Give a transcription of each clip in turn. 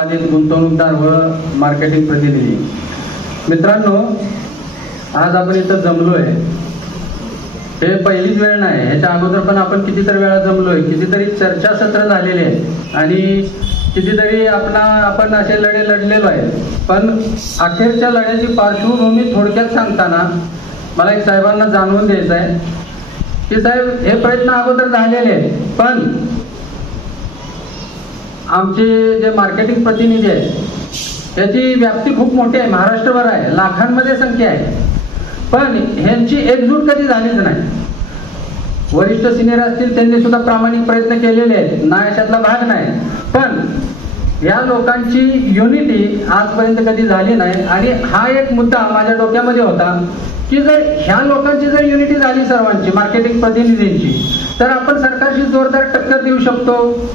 गुंतवणूकदार व मार्केटिंग प्रतिनिधी मित्रांनो, आज आपण इथं जमलोय हे पहिलीच वेळ नाही. ह्याच्या अगोदर पण आपण कितीतरी वेळा जमलोय, कितीतरी चर्चासत्र झालेले आहेत आणि कितीतरी आपण असे लढे लढलेलो आहे. पण अखेरच्या लढ्याची पार्श्वभूमी थोडक्यात सांगताना मला एक साहेबांना जाणवून द्यायचं आहे की साहेब, हे प्रयत्न अगोदर झालेले आहेत, पण आमचे जे मार्केटिंग प्रतिनिधी आहेत याची व्याप्ती खूप मोठी आहे, महाराष्ट्रभर आहे, लाखांमध्ये संख्या आहे. पण ह्यांची एकजूट कधी झालीच नाही. वरिष्ठ सिनियर असतील त्यांनी सुद्धा प्रामाणिक प्रयत्न केलेले आहेत, ना याच्यातला भाग नाही. पण या लोकांची युनिटी आजपर्यंत कधी झाली नाही. आणि हा एक मुद्दा माझ्या डोक्यामध्ये होता की जर ह्या लोकांची जर युनिटी झाली सर्वांची, मार्केटिंग प्रतिनिधींची, तर आपण सरकारशी जोरदार टक्कर देऊ शकतो.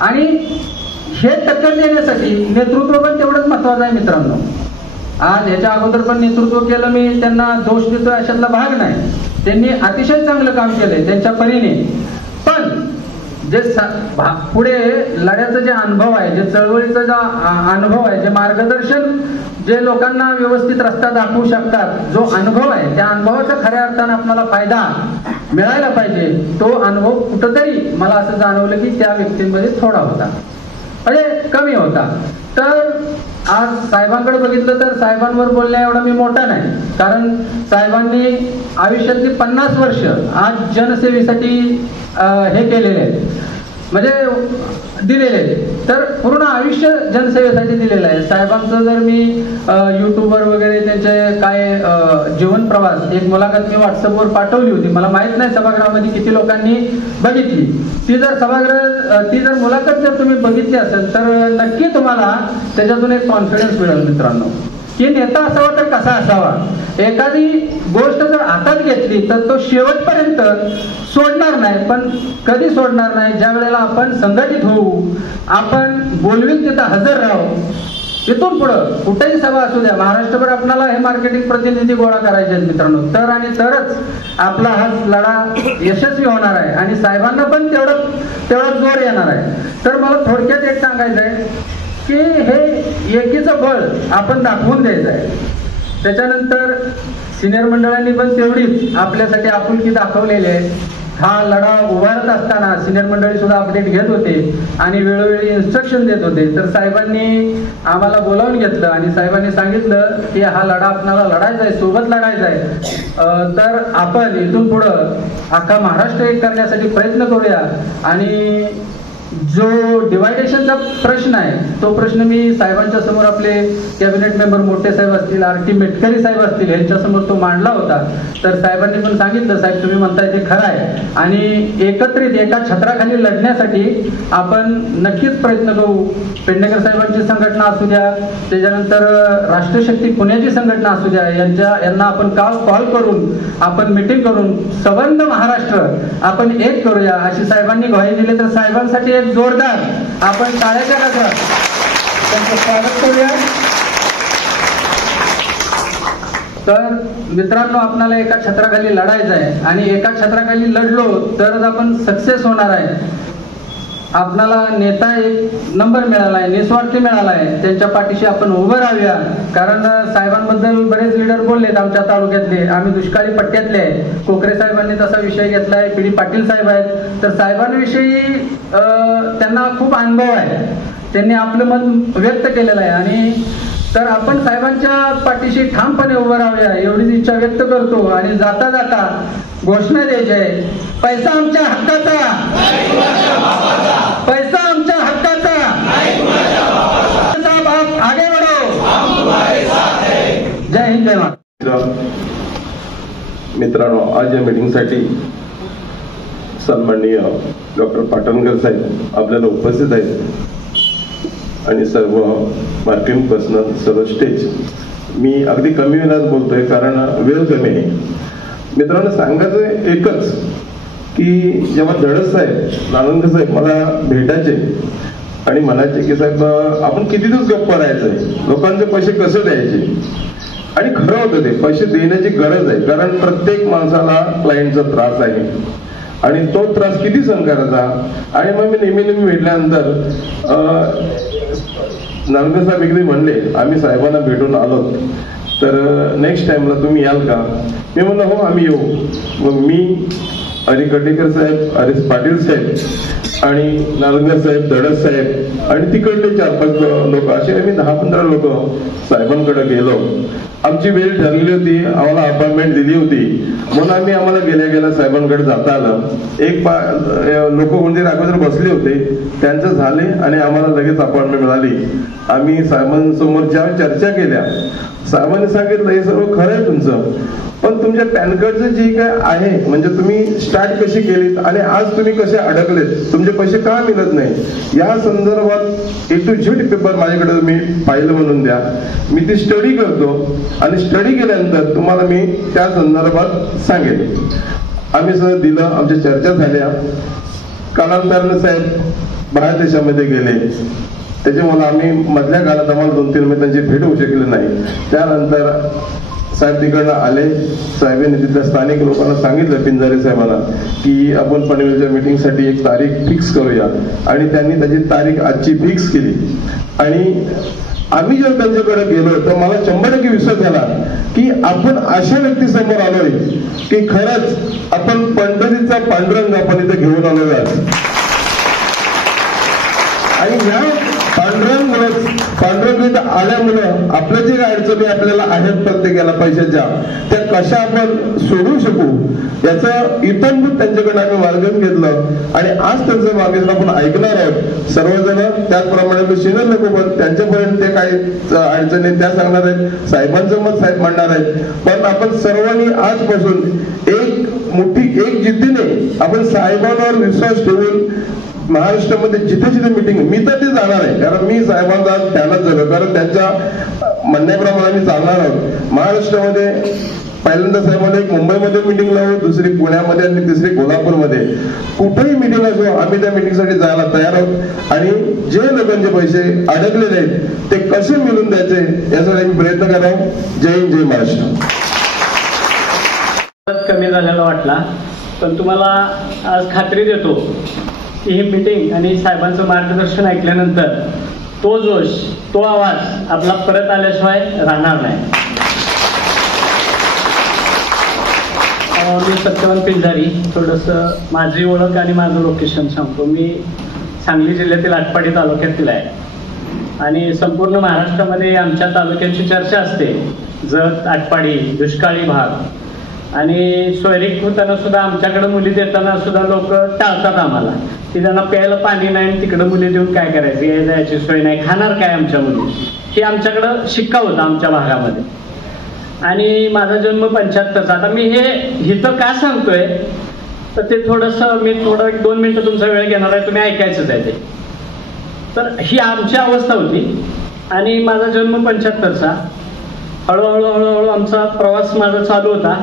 आणि हे टक्कर देण्यासाठी नेतृत्व पण तेवढंच महत्वाचं आहे मित्रांनो. आज याच्या अगोदर पण नेतृत्व केलं, मी त्यांना दोष देतो अशातला भाग नाही. त्यांनी अतिशय चांगलं काम केलंय त्यांच्या परीने. पण जे पुढे लढ्याचा जे अनुभव आहे, जे चळवळीचा जो अनुभव आहे, जे मार्गदर्शन, जे लोकांना व्यवस्थित रस्ता दाखवू शकतात, जो अनुभव आहे, त्या अनुभवाचा खऱ्या अर्थाने आपल्याला फायदा मिळायला पाहिजे. तो अनुभव कुठंतरी मला असं जाणवलं की त्या व्यक्तींमध्ये थोडा होता, म्हणजे कमी होता. तर आज साहेबांकडे बघितलं तर साहेबांवर बोलण्या एवढा मी मोठा नाही, कारण साहेबांनी आयुष्यातली 50 वर्ष आज जनसेवेसाठी हे केलेले आहेत, म्हणजे दिलेले आहेत. तर पूर्ण आयुष्य जनसेवेसाठी दिलेलं आहे साहेबांचं. जर मी युट्यूबवर वगैरे त्यांचे काय जीवन प्रवास, एक मुलाखत मी व्हॉट्सअपवर पाठवली होती, मला माहित नाही सभागृहामध्ये किती लोकांनी बघितली. ती जर मुलाखत जर तुम्ही बघितली असेल तर नक्की तुम्हाला त्याच्यातून एक कॉन्फिडन्स मिळेल मित्रांनो, की नेता असावा तर कसा असावा. एखादी गोष्ट जर हातात घेतली तर तो शेवटपर्यंत सोडणार नाही. पण कधी सोडणार नाही? ज्या वेळेला आपण संघटित होऊ, आपण बोलविल तिथं हजर राहू. इथून पुढं कुठेही सभा असू द्या, महाराष्ट्रभर आपल्याला हे मार्केटिंग प्रतिनिधी गोळा करायचे आहेत मित्रांनो. तर आणि तरच आपला हा लढा यशस्वी होणार आहे आणि साहेबांना पण तेवढा जोर येणार आहे. तर मला थोडक्यात एक सांगायचं आहे की हे एकीचं बळ आपण दाखवून द्यायचं आहे. त्याच्यानंतर सिनियर मंडळांनी पण तेवढीच आपल्यासाठी आपुलकी दाखवलेली आहे. हा लढा उभारत असताना सिनियर मंडळी सुद्धा अपडेट घेत होते आणि वेळोवेळी इन्स्ट्रक्शन देत होते. तर साहेबांनी आम्हाला बोलावून घेतलं आणि साहेबांनी सांगितलं की हा लढा आपल्याला लढायचा आहे, सोबत लढायचा आहे. तर आपण इथून पुढं अख्खा महाराष्ट्र एक करण्यासाठी प्रयत्न करूया. आणि जो डिवायडेशनचा प्रश्न आहे तो प्रश्न मी साहेबांच्या समोर, आपले कॅबिनेट मेंबर मोठे साहेब असतील, आर.टी. मेटकरी साहेब असतील, यांच्यासमोर तो मांडला होता. तर साहेबांनी पण सांगितलं, साहेब तुम्ही म्हणताय ते खरं आहे आणि एकत्रित एका छत्राखाली लढण्यासाठी आपण नक्कीच प्रयत्न करू. पेडणेकर साहेबांची संघटना असू द्या, त्याच्यानंतर राष्ट्रशक्ती पुण्याची संघटना असू द्या, यांना आपण कॉल करून आपण मीटिंग करून संबंध महाराष्ट्र आपण एक करूया अशी साहेबांनी ग्वाही दिली. तर साहेबांसाठी एक जोरदार आपण टाळ्याच्या गजरात त्यांचं स्वागत करूया. तर मित्रांनो, आपल्याला एका छत्राखाली लढायचं आहे आणि एका छत्राखाली लढलो तरच आपण सक्सेस होणार आहे. आपल्याला नेता एक नंबर मिळाला आहे, निस्वार्थी मिळाला आहे, त्यांच्या पाठीशी आपण उभं राहूया. कारण साहेबांबद्दल बरेच लीडर बोललेत आमच्या तालुक्यातले, आम्ही दुष्काळी पट्ट्यातले आहे. कोकरे साहेबांनी तसा विषय घेतलाय, पी.डी. पाटील साहेब आहेत. तर साहेबांविषयी त्यांना खूप अनुभव आहे, त्यांनी आपलं मत व्यक्त केलेलं आहे. आणि तर आपण साहेबांच्या पाठीशी ठामपणे उभं राहूया एवढीच इच्छा व्यक्त करतो. आणि जाता जाता घोषणा द्यायची आहे, पैसा आमच्या हक्काचा, पैसा आमच्या हक्काचा, आप आगे बढ़ो. जय हिंद, जय महाराष्ट्र. मित्रांनो, आज या मीटिंगसाठी सन्माननीय डॉक्टर पाटणकर साहेब आपल्याला उपस्थित आहेत आणि सर्व मार्केटिंग पर्सनल, सर्व स्टेज. मी अगदी कमी वेळात बोलतोय कारण वेळ कमी आहे. मित्रांनो, सांगायचं एकच की जेव्हा धडस साहेब, नालंदकर साहेब मला भेटायचे आणि म्हणायचे की साहेब आपण किती दिवस गप्पा राहायचंय, लोकांचे पैसे कसे द्यायचे. आणि खरं होतं, ते पैसे देण्याची गरज आहे कारण प्रत्येक माणसाला क्लायंटचा त्रास आहे आणि तो त्रास किती सहन करायचा. आणि मग मी नेहमी भेटल्यानंतर नारंगे साहेब एकदा म्हणले, आम्ही साहेबांना भेटून आलो तर नेक्स्ट टाइमला तुम्ही याल का? मी म्हणलं हो आम्ही येऊ. मग मी हरी कटेकर साहेब, हरीश पाटील साहेब आणि नारंगे साहेब, धडस साहेब आणि तिकडले 4-5 लोक असे आम्ही 10-15 लोक साहेबांकडे गेलो. आमची वेळ ठरलेली होती, आम्हाला अपॉइंटमेंट दिली होती म्हणून आम्हाला गेल्या साहेबांकडे जाता आलं. एक लोक कोणते अगोदर बसले होते त्यांचं झाले आणि आम्हाला लगेच अपॉइंटमेंट मिळाली. आम्ही साहेबांसमोर ज्या चर्चा केल्या, साहेबांनी सांगितलं हे सर्व खरं आहे तुमचं, पण तुमच्या पॅन कार्डचं जे काय आहे म्हणजे तुम्ही स्टार्ट कशी केलीत आणि आज तुम्ही कसे अडकलेत, तुमचे पैसे का मिळत नाही या संदर्भात A to Z पेपर माझ्याकडे तुम्ही पाहिलं म्हणून द्या. मी ती स्टडी करतो आणि स्टडी केल्यानंतर तुम्हाला मी त्या संदर्भात सांगेन. आम्ही सगळं दिलं, आमच्या चर्चा झाल्या. कालांतराने साहेब बाहेर देशामध्ये गेले, त्याच्यामुळे आम्ही मधल्या काळात आम्हाला 2-3 महिने त्यांची भेट होऊ शकली नाही. त्यानंतर साहेब तिकडनं आले. साहेबांनी तिथल्या स्थानिक लोकांना सांगितलं, पिंजारे साहेबांना, की आपण पनवेलच्या मीटिंगसाठी एक तारीख फिक्स करूया आणि त्यांनी त्याची तारीख आजची फिक्स केली. आणि आम्ही जेव्हा त्यांच्याकडे गेलो तर मला 100% विश्वास झाला की आपण अशा व्यक्ती समोर आलोय की खरंच आपण पंढरीचा पांडुरंग आपण इथे घेऊन आलोय. आणि ह्या पांडुरंग इथं आल्यामुळं आपल्या जे अडचणी आपल्याला आहेत प्रत्येकाला पैशाच्या, त्या कशा आपण सोडवू शकू याचं इतंभूत त्यांच्याकडे आम्ही मार्गदर्शन घेतलं आणि आज त्यांचं मार्गदर्शन आपण ऐकणार आहोत सर्वजण. त्याचप्रमाणे सिनियर लोक पण त्यांच्यापर्यंत ते काही अडचणी त्या सांगणार आहेत, साहेबांचं मत साहेब मांडणार आहेत. पण आपण सर्वांनी आजपासून एक जिद्दीने आपण साहेबांवर विश्वास ठेवून महाराष्ट्रामध्ये जिथे जिथे मीटिंग, मी तर ते जाणार आहे कारण मी साहेबांचा फॅनच झालो, कारण त्यांच्या म्हणण्याप्रमाणे आम्ही चालणार आहोत. महाराष्ट्रामध्ये पहिल्यांदा साहेबांना एक मुंबईमध्ये मीटिंग लावू, दुसरी पुण्यामध्ये आणि तिसरी कोल्हापूरमध्ये. कुठेही मीटिंग असो आम्ही त्या मीटिंगसाठी जायला तयार आहोत आणि जे लोकांचे पैसे अडकलेले आहेत ते कसे मिळून द्यायचे यासाठी आम्ही प्रयत्न करावं. जय हिंद, जय महाराष्ट्र. कमी झालेला वाटला, पण तुम्हाला आज खात्री देतो की ही मीटिंग आणि साहेबांचं मार्गदर्शन ऐकल्यानंतर तो जोश, तो आवाज आपला परत आल्याशिवाय राहणार नाही. मी सत्यवान पिंजारी, थोडंसं माझी ओळख आणि माझं लोकेशन सांगतो. मी सांगली जिल्ह्यातील आटपाडी तालुक्यातील आहे आणि संपूर्ण महाराष्ट्रामध्ये आमच्या तालुक्याची चर्चा असते. जत, आटपाडी दुष्काळी भाग आणि सोयरीक होताना सुद्धा आमच्याकडे मुली देताना सुद्धा लोक टाळतात आम्हाला की त्यांना प्यायला पाणी नाही आणि तिकडे मुली देऊन काय करायचं, या जायची सोय नाही, खाणार काय आमच्या मुली, हे आमच्याकडं शिक्का होता आमच्या भागामध्ये. आणि माझा जन्म 75चा. आता मी हे इथं का सांगतोय तर ते थोडंसं मी 1-2 मिनिटं तुमचा वेळ घेणार आहे, तुम्ही ऐकायचंच आहे ते. तर ही आमची अवस्था होती आणि माझा जन्म 75चा. हळूहळू आमचा प्रवास माझा चालू होता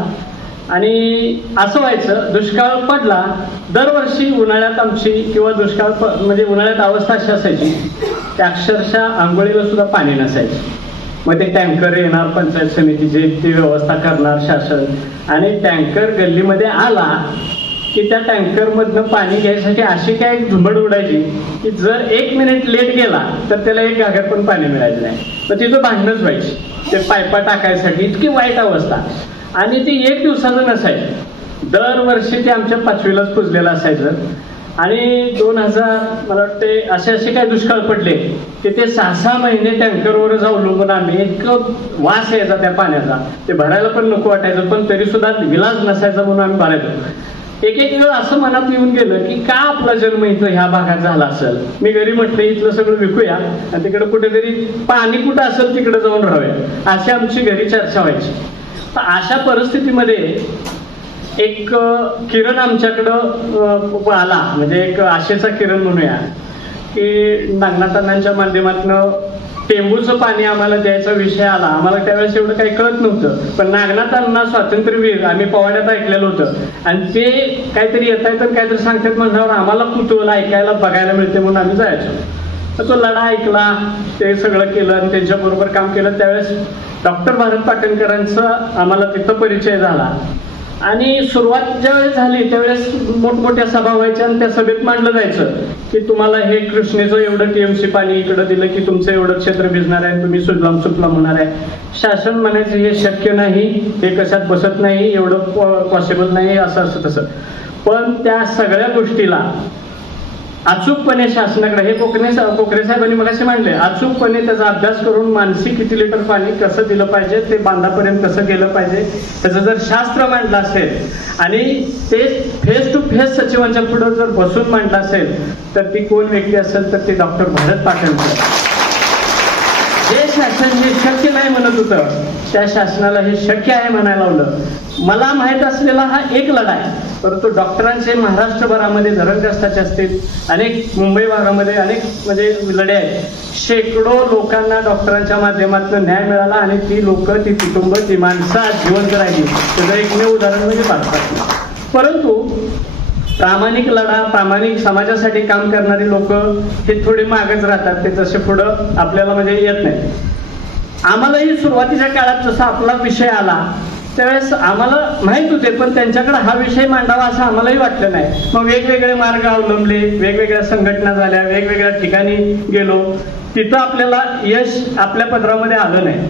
आणि असं व्हायचं, दुष्काळ पडला दरवर्षी उन्हाळ्यात आमची किंवा दुष्काळ म्हणजे उन्हाळ्यात अवस्था अशी असायची की अक्षरशः आंघोळीला सुद्धा पाणी नसायचं. मग ते टँकर येणार, पंचायत समितीचे ती व्यवस्था करणार शासन, आणि टँकर गल्लीमध्ये आला की त्या टँकरमधनं पाणी घ्यायसाठी अशी काय झुंबड उडायची की जर 1 मिनिट लेट गेला तर त्याला 1 घागर पण पाणी मिळायचं नाही. मग तिथं भांडणच व्हायची ते पायपा टाकायसाठी, इतकी वाईट अवस्था. आणि ते 1 दिवसाचं नसायचं, दरवर्षी ते आमच्या 5वीलाच पुजलेलं असायचं. आणि 2000 मला वाटते असे काय दुष्काळ पडले की ते 6-6 महिने टँकरवर अवलंबून आम्ही, इतकं वास यायचा त्या पाण्याचा, ते भरायला पण नको वाटायचं, पण तरी सुद्धा विलाज नसायचा म्हणून आम्ही भरायचो. एक वेळ असं मनात येऊन गेलं की का आपला जन्म इथं ह्या भागात झाला असेल, मी घरी म्हटलं इथलं सगळं विकूया आणि तिकडे कुठेतरी पाणी कुठं असेल तिकडे जाऊन राहूया, अशी आमची घरी चर्चा व्हायची. अशा परिस्थितीमध्ये एक किरण आमच्याकडं आला, म्हणजे एक आशेचा किरण म्हणूया, की नागनाथांच्या माध्यमातून टेंबूचं पाणी आम्हाला द्यायचा विषय आला. आम्हाला त्यावेळेस एवढं काही कळत नव्हतं, पण नागनाथांना स्वातंत्र्यवीर आम्ही पवाड्यात ऐकलेलं होतं आणि ते काहीतरी येत आहेत तर काहीतरी सांगतात म्हणल्यावर आम्हाला कुतूहल ऐकायला बघायला मिळते म्हणून आम्ही जायचो. तो लढा ऐकला, ते सगळं केलं आणि त्यांच्याबरोबर काम केलं. त्यावेळेस डॉक्टर भारत पाटणकरांचा आम्हाला तिथं परिचय झाला आणि सुरुवात ज्यावेळेस झाली त्यावेळेस मोठमोठ्या सभा व्हायच्या आणि त्या सभेत मांडलं जायचं की तुम्हाला हे कृष्णेचं एवढं टीएमसी पाणी इकडं दिलं की तुमचं एवढं क्षेत्र भिजणार आहे, तुम्ही सुजलाम सुफलाम होणार आहे. शासन म्हणायचं हे शक्य नाही, हे कशात बसत नाही, एवढं पॉसिबल नाही, असं तसं. पण त्या सगळ्या गोष्टीला अचूकपणे शासनाकडे, हे कोकरे साहेबांनी मगाशी मांडले, अचूकपणे त्याचा अभ्यास करून मानसी किती लिटर पाणी कसं दिलं पाहिजे, ते बांधापर्यंत कसं गेलं पाहिजे, त्याचं जर शास्त्र मांडलं असेल आणि ते फेस टू फेस सचिवांच्या पुढे जर बसून मांडलं असेल तर ती कोण व्यक्ती असेल तर ते डॉक्टर भारत पाटणकर. जे शासन हे शक्य नाही म्हणत होतं त्या शासनाला हे शक्य आहे म्हणायला लावलं. मला माहित असलेला हा एक लढा आहे, परंतु डॉक्टरांचे महाराष्ट्रभरामध्ये धरणग्रस्ताचे असतील, अनेक मुंबई भागामध्ये अनेक म्हणजे लढे आहेत. शेकडो लोकांना डॉक्टरांच्या माध्यमातून न्याय मिळाला आणि ती लोक, ती कुटुंब, ती माणसं आज जिवंत राहिली. त्याचं एकमेव उदाहरण म्हणजे भारतात. परंतु प्रामाणिक लढा, प्रामाणिक समाजासाठी काम करणारी लोक हे थोडे मागच राहतात, ते तसे पुढं आपल्याला म्हणजे येत नाही. आम्हालाही सुरुवातीच्या काळात जसा आपला विषय आला त्यावेळेस आम्हाला माहित होते, पण त्यांच्याकडे हा विषय मांडावा असं आम्हालाही वाटलं नाही. मग वेगवेगळे मार्ग अवलंबले, वेगवेगळ्या संघटना झाल्या, वेगवेगळ्या ठिकाणी गेलो, तिथं आपल्याला यश आपल्या पदरामध्ये आलं नाही.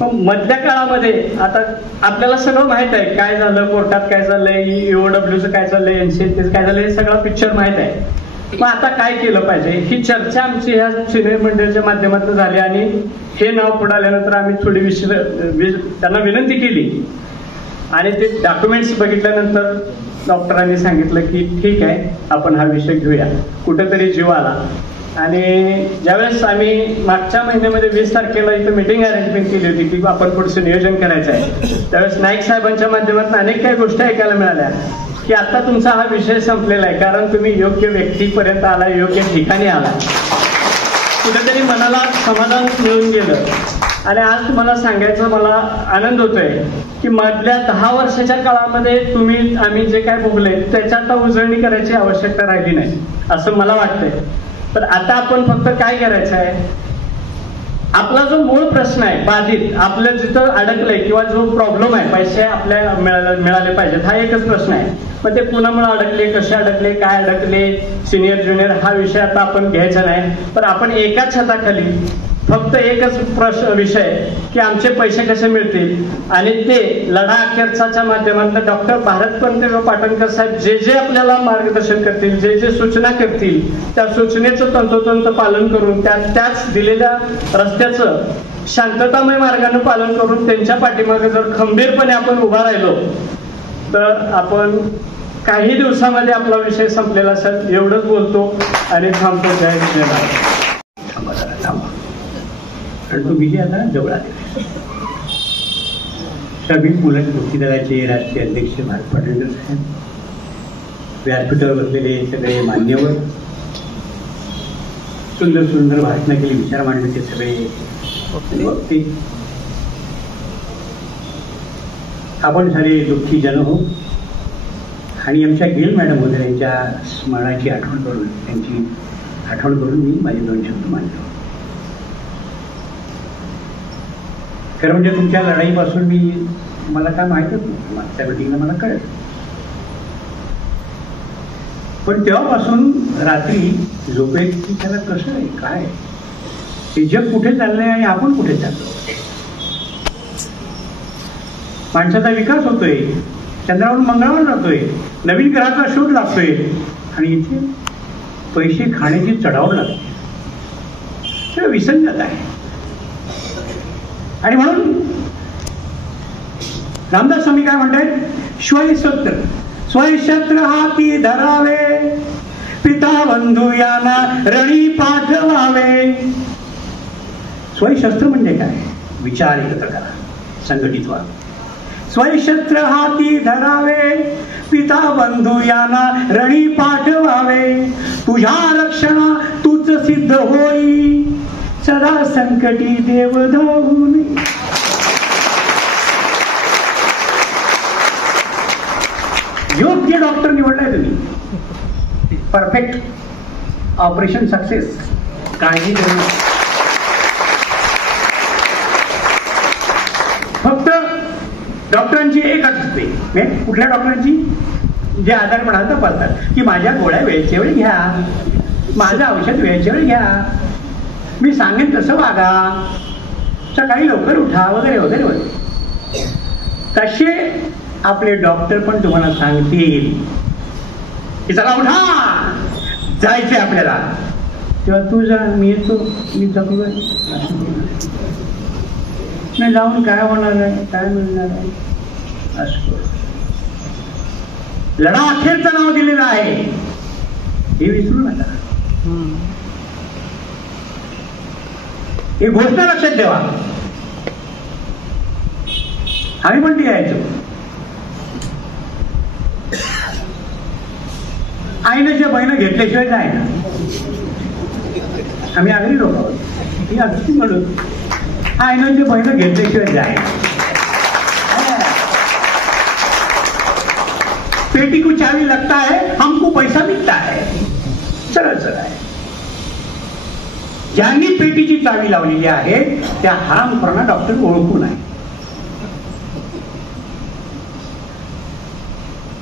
पण मधल्या काळामध्ये आता आपल्याला सगळं माहित आहे, काय झालं कोर्टात, काय झालंय, EOWचं काय चाललंय, NCLTचं काय झालंय, हे सगळा पिक्चर माहित आहे. मग आता काय केलं पाहिजे ही चर्चा आमची ह्या सिनियर मंडळाच्या माध्यमातून झाली आणि हे नाव पुढे आल्यानंतर आम्ही थोडी त्यांना विनंती केली आणि ते डॉक्युमेंट्स बघितल्यानंतर डॉक्टरांनी सांगितलं की ठीक आहे, आपण हा विषय घेऊया. कुठेतरी जीव आला. आणि ज्यावेळेस आम्ही मागच्या महिन्यामध्ये 20 तारखेला इथं मीटिंग अरेंजमेंट केली होती की आपण पुढचं नियोजन करायचं आहे, त्यावेळेस नाईक साहेबांच्या माध्यमातून अनेक काही गोष्टी ऐकायला मिळाल्या की आता तुमचा हा विषय संपलेला आहे, कारण तुम्ही योग्य व्यक्तीपर्यंत आला, योग्य ठिकाणी आला, कुठेतरी मनाला समाधान मिळून गेलं. आणि आज तुम्हाला सांगायचं मला आनंद होतोय की मधल्या 10 वर्षाच्या काळामध्ये आम्ही जे काय भोगले त्याच्यात उजळणी करायची आवश्यकता राहिली नाही असं मला वाटतंय. पण आता आपण फक्त काय करायचं आहे, आपला जो मूळ प्रश्न आहे बाधित, आपलं जिथं अडकलंय किंवा जो प्रॉब्लेम आहे, पैसे आपल्या मिळाले पाहिजेत, हा एकच प्रश्न आहे. पण ते कुणामुळे अडकले, कसे अडकले, काय अडकले, सिनियर ज्युनियर हा विषय आता आपण घ्यायचा नाही. पण आपण एकाच छताखाली फक्त एकच विषय की आमचे पैसे कसे मिळतील आणि ते लढा अखेरच्या माध्यमातून डॉक्टर भारत पाटणकर साहेब जे जे आपल्याला मार्गदर्शन करतील, जे जे सूचना करतील त्या सूचनेचं तंतोतंत पालन करून त्याच दिलेल्या रस्त्याचं शांततामय मार्गाने पालन करून त्यांच्या पाठीमागे जर खंबीरपणे आपण उभा राहिलो तर आपण काही दिवसामध्ये आपला विषय संपलेला असेल. एवढंच बोलतो आणि थांबतो. जय श्रीराम. कारण तुम्ही जे आता जवळ आले श्रमिक मुलं कृती दलाचे राष्ट्रीय अध्यक्ष भारत पाटणकर साहेब, व्यासपीठावर बसलेले सगळे मान्यवर, सुंदर सुंदर भाषणं केली, विचार मांडले ते सगळे वक्ते, आपण सारे दुःखी जन हो. आणि आमच्या गेल मॅडम होत्या, त्यांच्या स्मरणाची आठवण करून, त्यांची आठवण करून मी माझे 2 शब्द मांडले. खरं म्हणजे तुमच्या लढाईपासून मला काय माहीतच नव्हतं, मागच्या मिटिंगला मला कळलं. पण तेव्हापासून रात्री झोपेत की त्याला कसं आहे, काय हे जग कुठे चाललंय आणि आपण कुठे चाललो, माणसाचा विकास होतोय, चंद्रावरून मंगळावर जातोय, नवीन ग्रहाचा शोध लागतोय आणि इथे पैसे खाण्याची चढावड लागते, ते विसंगत आहे. आणि म्हणून रामदास स्वामी काय म्हणतात, स्वशस्त्र हाती धरावे, पिता बंधू यांना रणी पाठवावे. स्वशस्त्र म्हणजे काय, विचार एकत्र करा, संघटित व्हा. स्वशस्त्र हाती धरावे, पिता बंधू यांना रणी पाठवावे. तुझ्या रक्षणा तूच सिद्ध होई, सदा संकटी देव धावून. योग्य डॉक्टर निवडलाय तुम्ही, परफेक्ट, ऑपरेशन सक्सेस, काळजी घेऊ. फक्त डॉक्टरांची एकच असते. म्हणजे कुठल्या डॉक्टरांची जे आजारपणा तपासतात की माझ्या गोळ्या वेळेच्या वेळी घ्या, माझं औषध वेळेच्या वेळी घ्या, मी सांगेन तसं वागा, सकाळी लवकर उठा वगैरे वगैरे वगैरे. तसे आपले डॉक्टर पण तुम्हाला सांगतील की चला उठा, जायचंय आपल्याला, तेव्हा तू जा, मी येतो, मी जगलो नाही, जाऊन काय होणार आहे, काय मिळणार आहे. असं लढा अखेरचं नाव दिलेलं आहे, हे विसरू नका. ही घोषणा लक्षात ठेवा. आम्ही पण ती यायचो. आईनं बहिणं घेतल्याशिवाय काय ना, आम्ही आगरी लोक आहोत, ही अगदी म्हणून आईनं बहिणं घेतल्याशिवाय जाय. पेटी को चावी लगता है, हमको पैसा मिलता है. सरळ सरळ आहे. ज्यांनी पेटीची चावी लावलेली आहे त्या हरामखोरांना डॉक्टर ओळखून आहे.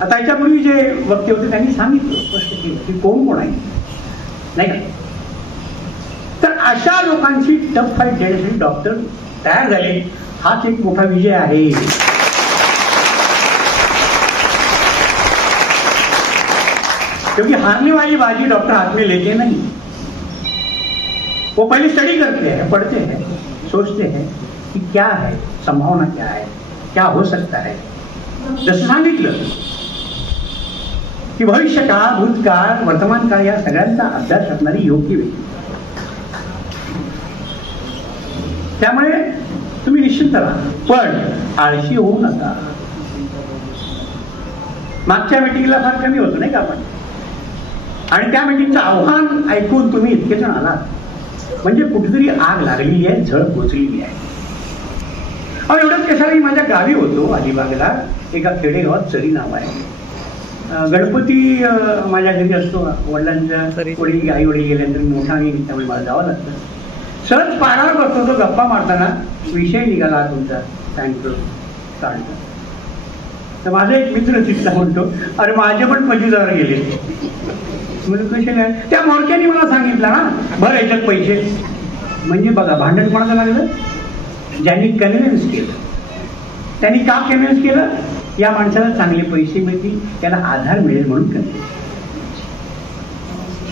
आता याच्यापूर्वी जे वक्ते होते त्यांनी सांगितलं, स्पष्ट केलं की कोण आहे, नाही का. तर अशा लोकांची टफ फाईट देण्यासाठी डॉक्टर तयार झाले. हाच एक मोठा विजय आहे. क्योंकि हारने वाली बाजी डॉक्टर हाथ में लेते नहीं, वो पहले स्टडी करते हैं, पढ़ते हैं, सोचते हैं कि क्या है, संभावना क्या है, क्या हो सकता है. जसं सांगितलं की भविष्यकाळ, भूतकाळ, वर्तमान काळ या सगळ्यांचा अभ्यास करणारी योग्य व्यक्ती. त्यामुळे तुम्ही निश्चिंत राहा, पण आळशी होऊ नका. मागच्या मीटिंगला फार कमी होतो नाही का आपण, आणि त्या मीटिंगचं आव्हान ऐकून तुम्ही इतके जण आलात म्हणजे कुठेतरी आग लागलेली आहे, झळ पोचलेली आहे. एवढंच कशाला, मी माझ्या गावी होतो अलिबागला, एका खेडेगावात चरी नाव आहे. गणपती माझ्या घरी असतो. वडिलांच्या वडील, आई वडील गेल्यानंतर मोठा आणि त्यामुळे मला जावं लागतं. सहज पारावर बसतो, तो गप्पा मारताना विषय निघाला तुमचा बँक काढता. तर माझा एक मित्र तिथला म्हणतो, अरे माझे पण 25,000 गेले. म्हणजे कसे काय, त्या मोर्चाने मला सांगितलं ना, बरं याच्यात पैसे. म्हणजे बघा भांडण कोणाचं लागलं, ज्यांनी कन्व्हिन्स केलं. त्यांनी का कन्व्हिन्स केलं, या माणसाला चांगले पैसे मिळतील, त्याला आधार मिळेल म्हणून कन्व्हिन्स.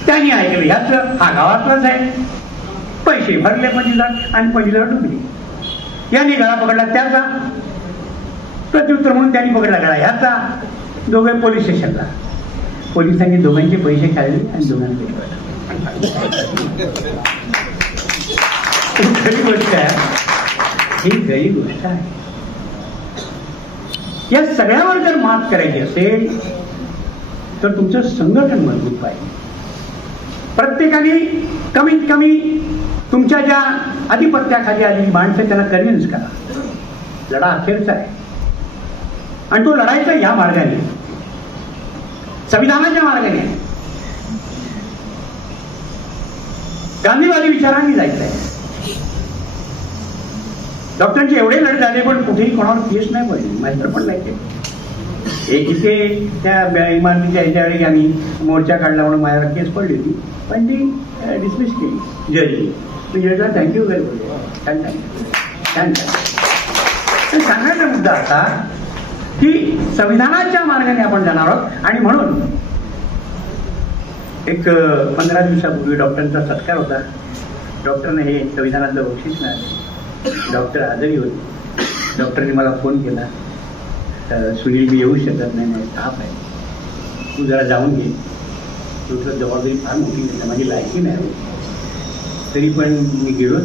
त्यांनी ऐकलं, ह्याच हा गावातलाच आहे, पैसे भरले 25,000 आणि 25,000 डुबले. यांनी गळा पकडला त्याचा, प्रत्युत्तर म्हणून त्यांनी पकडला गळा ह्याचा. दोघे पोलीस स्टेशनला. पोलिसांनी दोघांचे पैसे काढले आणि दोघांना खरी गोष्ट आहे, ही खरी गोष्ट आहे. या सगळ्यावर जर मात करायची असेल तर तुमचं संघटन मजबूत पाहिजे. प्रत्येकाने कमीत कमी तुमच्या ज्या आधिपत्याखाली आलेली माणसं त्यांना कन्व्हिन्स करा. लढा अखेरचा आहे आणि तो लढायचा या मार्गाने, संविधानाच्या मार्गाने, गांधीवादी विचारांनी जायचं आहे. डॉक्टरांचे एवढे लढे झाले पण कुठेही कोणावर केस नाही पडली, माहिती पण नाही केली. एक इथे त्या इमारतीच्या ह्याच्यावेळी आम्ही मोर्चा काढला म्हणून माझ्यावर केस पडली होती, पण ती डिसमिस केली जजनी. मी जजला थँक्यू वगैरे बोलले, थँक्यू. तर सांगायचा मुद्दा असा की संविधानाच्या मार्गाने आपण जाणार आहोत. आणि म्हणून एक 15 दिवसापूर्वी डॉक्टरांचा सत्कार होता. डॉक्टरने हे संविधानाचं बक्षीस मिळालं. डॉक्टर आजारी होते. डॉक्टरने मला फोन केला, सुनील मी येऊ शकत नाही, माझा ताप आहे, तू जरा जाऊन घे. तुझं जबाबदारी फार मोठी नाही, माझी लायकी नाही. तरी पण मी गेलो.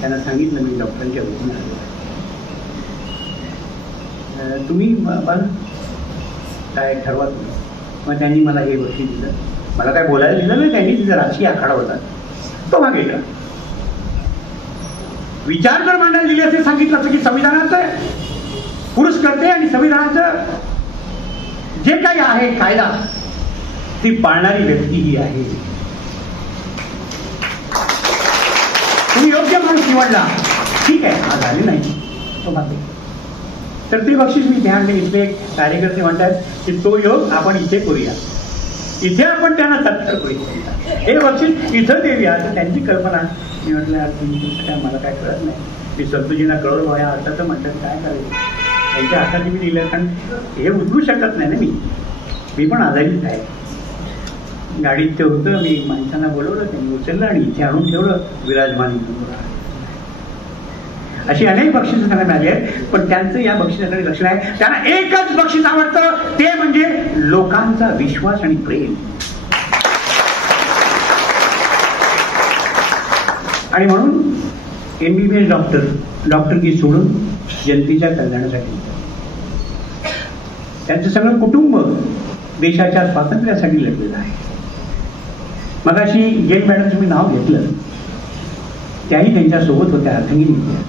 त्यांना सांगितलं मी डॉक्टरांच्या वतीने आलो, तुम्ही बघ काय ठरवा तुम्ही. मग त्यांनी मला हे बक्षीस दिलं. मला काय बोलायला दिलं नाही त्यांनी, तिचा राजकीय आखाडा होता तो मागे. विचार जर मांडायला दिले असे सांगितलं असं की संविधानाचं पुरुष करते आणि संविधानाचं जे काही आहे कायदा ती पाळणारी व्यक्ती ही आहे. तुम्ही योग्य माणूस निवडला, ठीक आहे, हा झाली नाही तो मागे. तर ते बक्षीस मी इथे आणले. इथले एक कार्यकर्ते म्हणतात की तो योग आपण इथे करूया, इथे आपण त्यांना सत्कार करूया, हे बक्षीस इथं देऊया. तर त्यांची कल्पना. मी म्हटलं काय मला काय कळत नाही. मी सत्तूजींना कळवलं या अर्थाचं म्हणतात काय करायचं, त्यांच्या हाताने मी दिलं. कारण हे उचलू शकत नाही ना मी पण आजारीच आहे. गाडीत ते होतं, मी माणसांना बोलवलं, त्यांनी उचललं आणि इथे आणून ठेवलं विराजमान. अशी अनेक बक्षिसं त्यांना मिळाली आहेत, पण त्यांचं या बक्षिसाकडे लक्ष नाही. त्यांना एकच बक्षीस आवडतं, ते म्हणजे लोकांचा विश्वास आणि प्रेम. आणि म्हणून MBBS डॉक्टरकी सोडून जनतेच्या कल्याणासाठी त्यांचं सगळं कुटुंब देशाच्या स्वातंत्र्यासाठी लढलेलं आहे. मगाशी जैन मॅडमचं मी नाव घेतलं, त्याही त्यांच्यासोबत होत्या, अर्धांगिनी होत्या.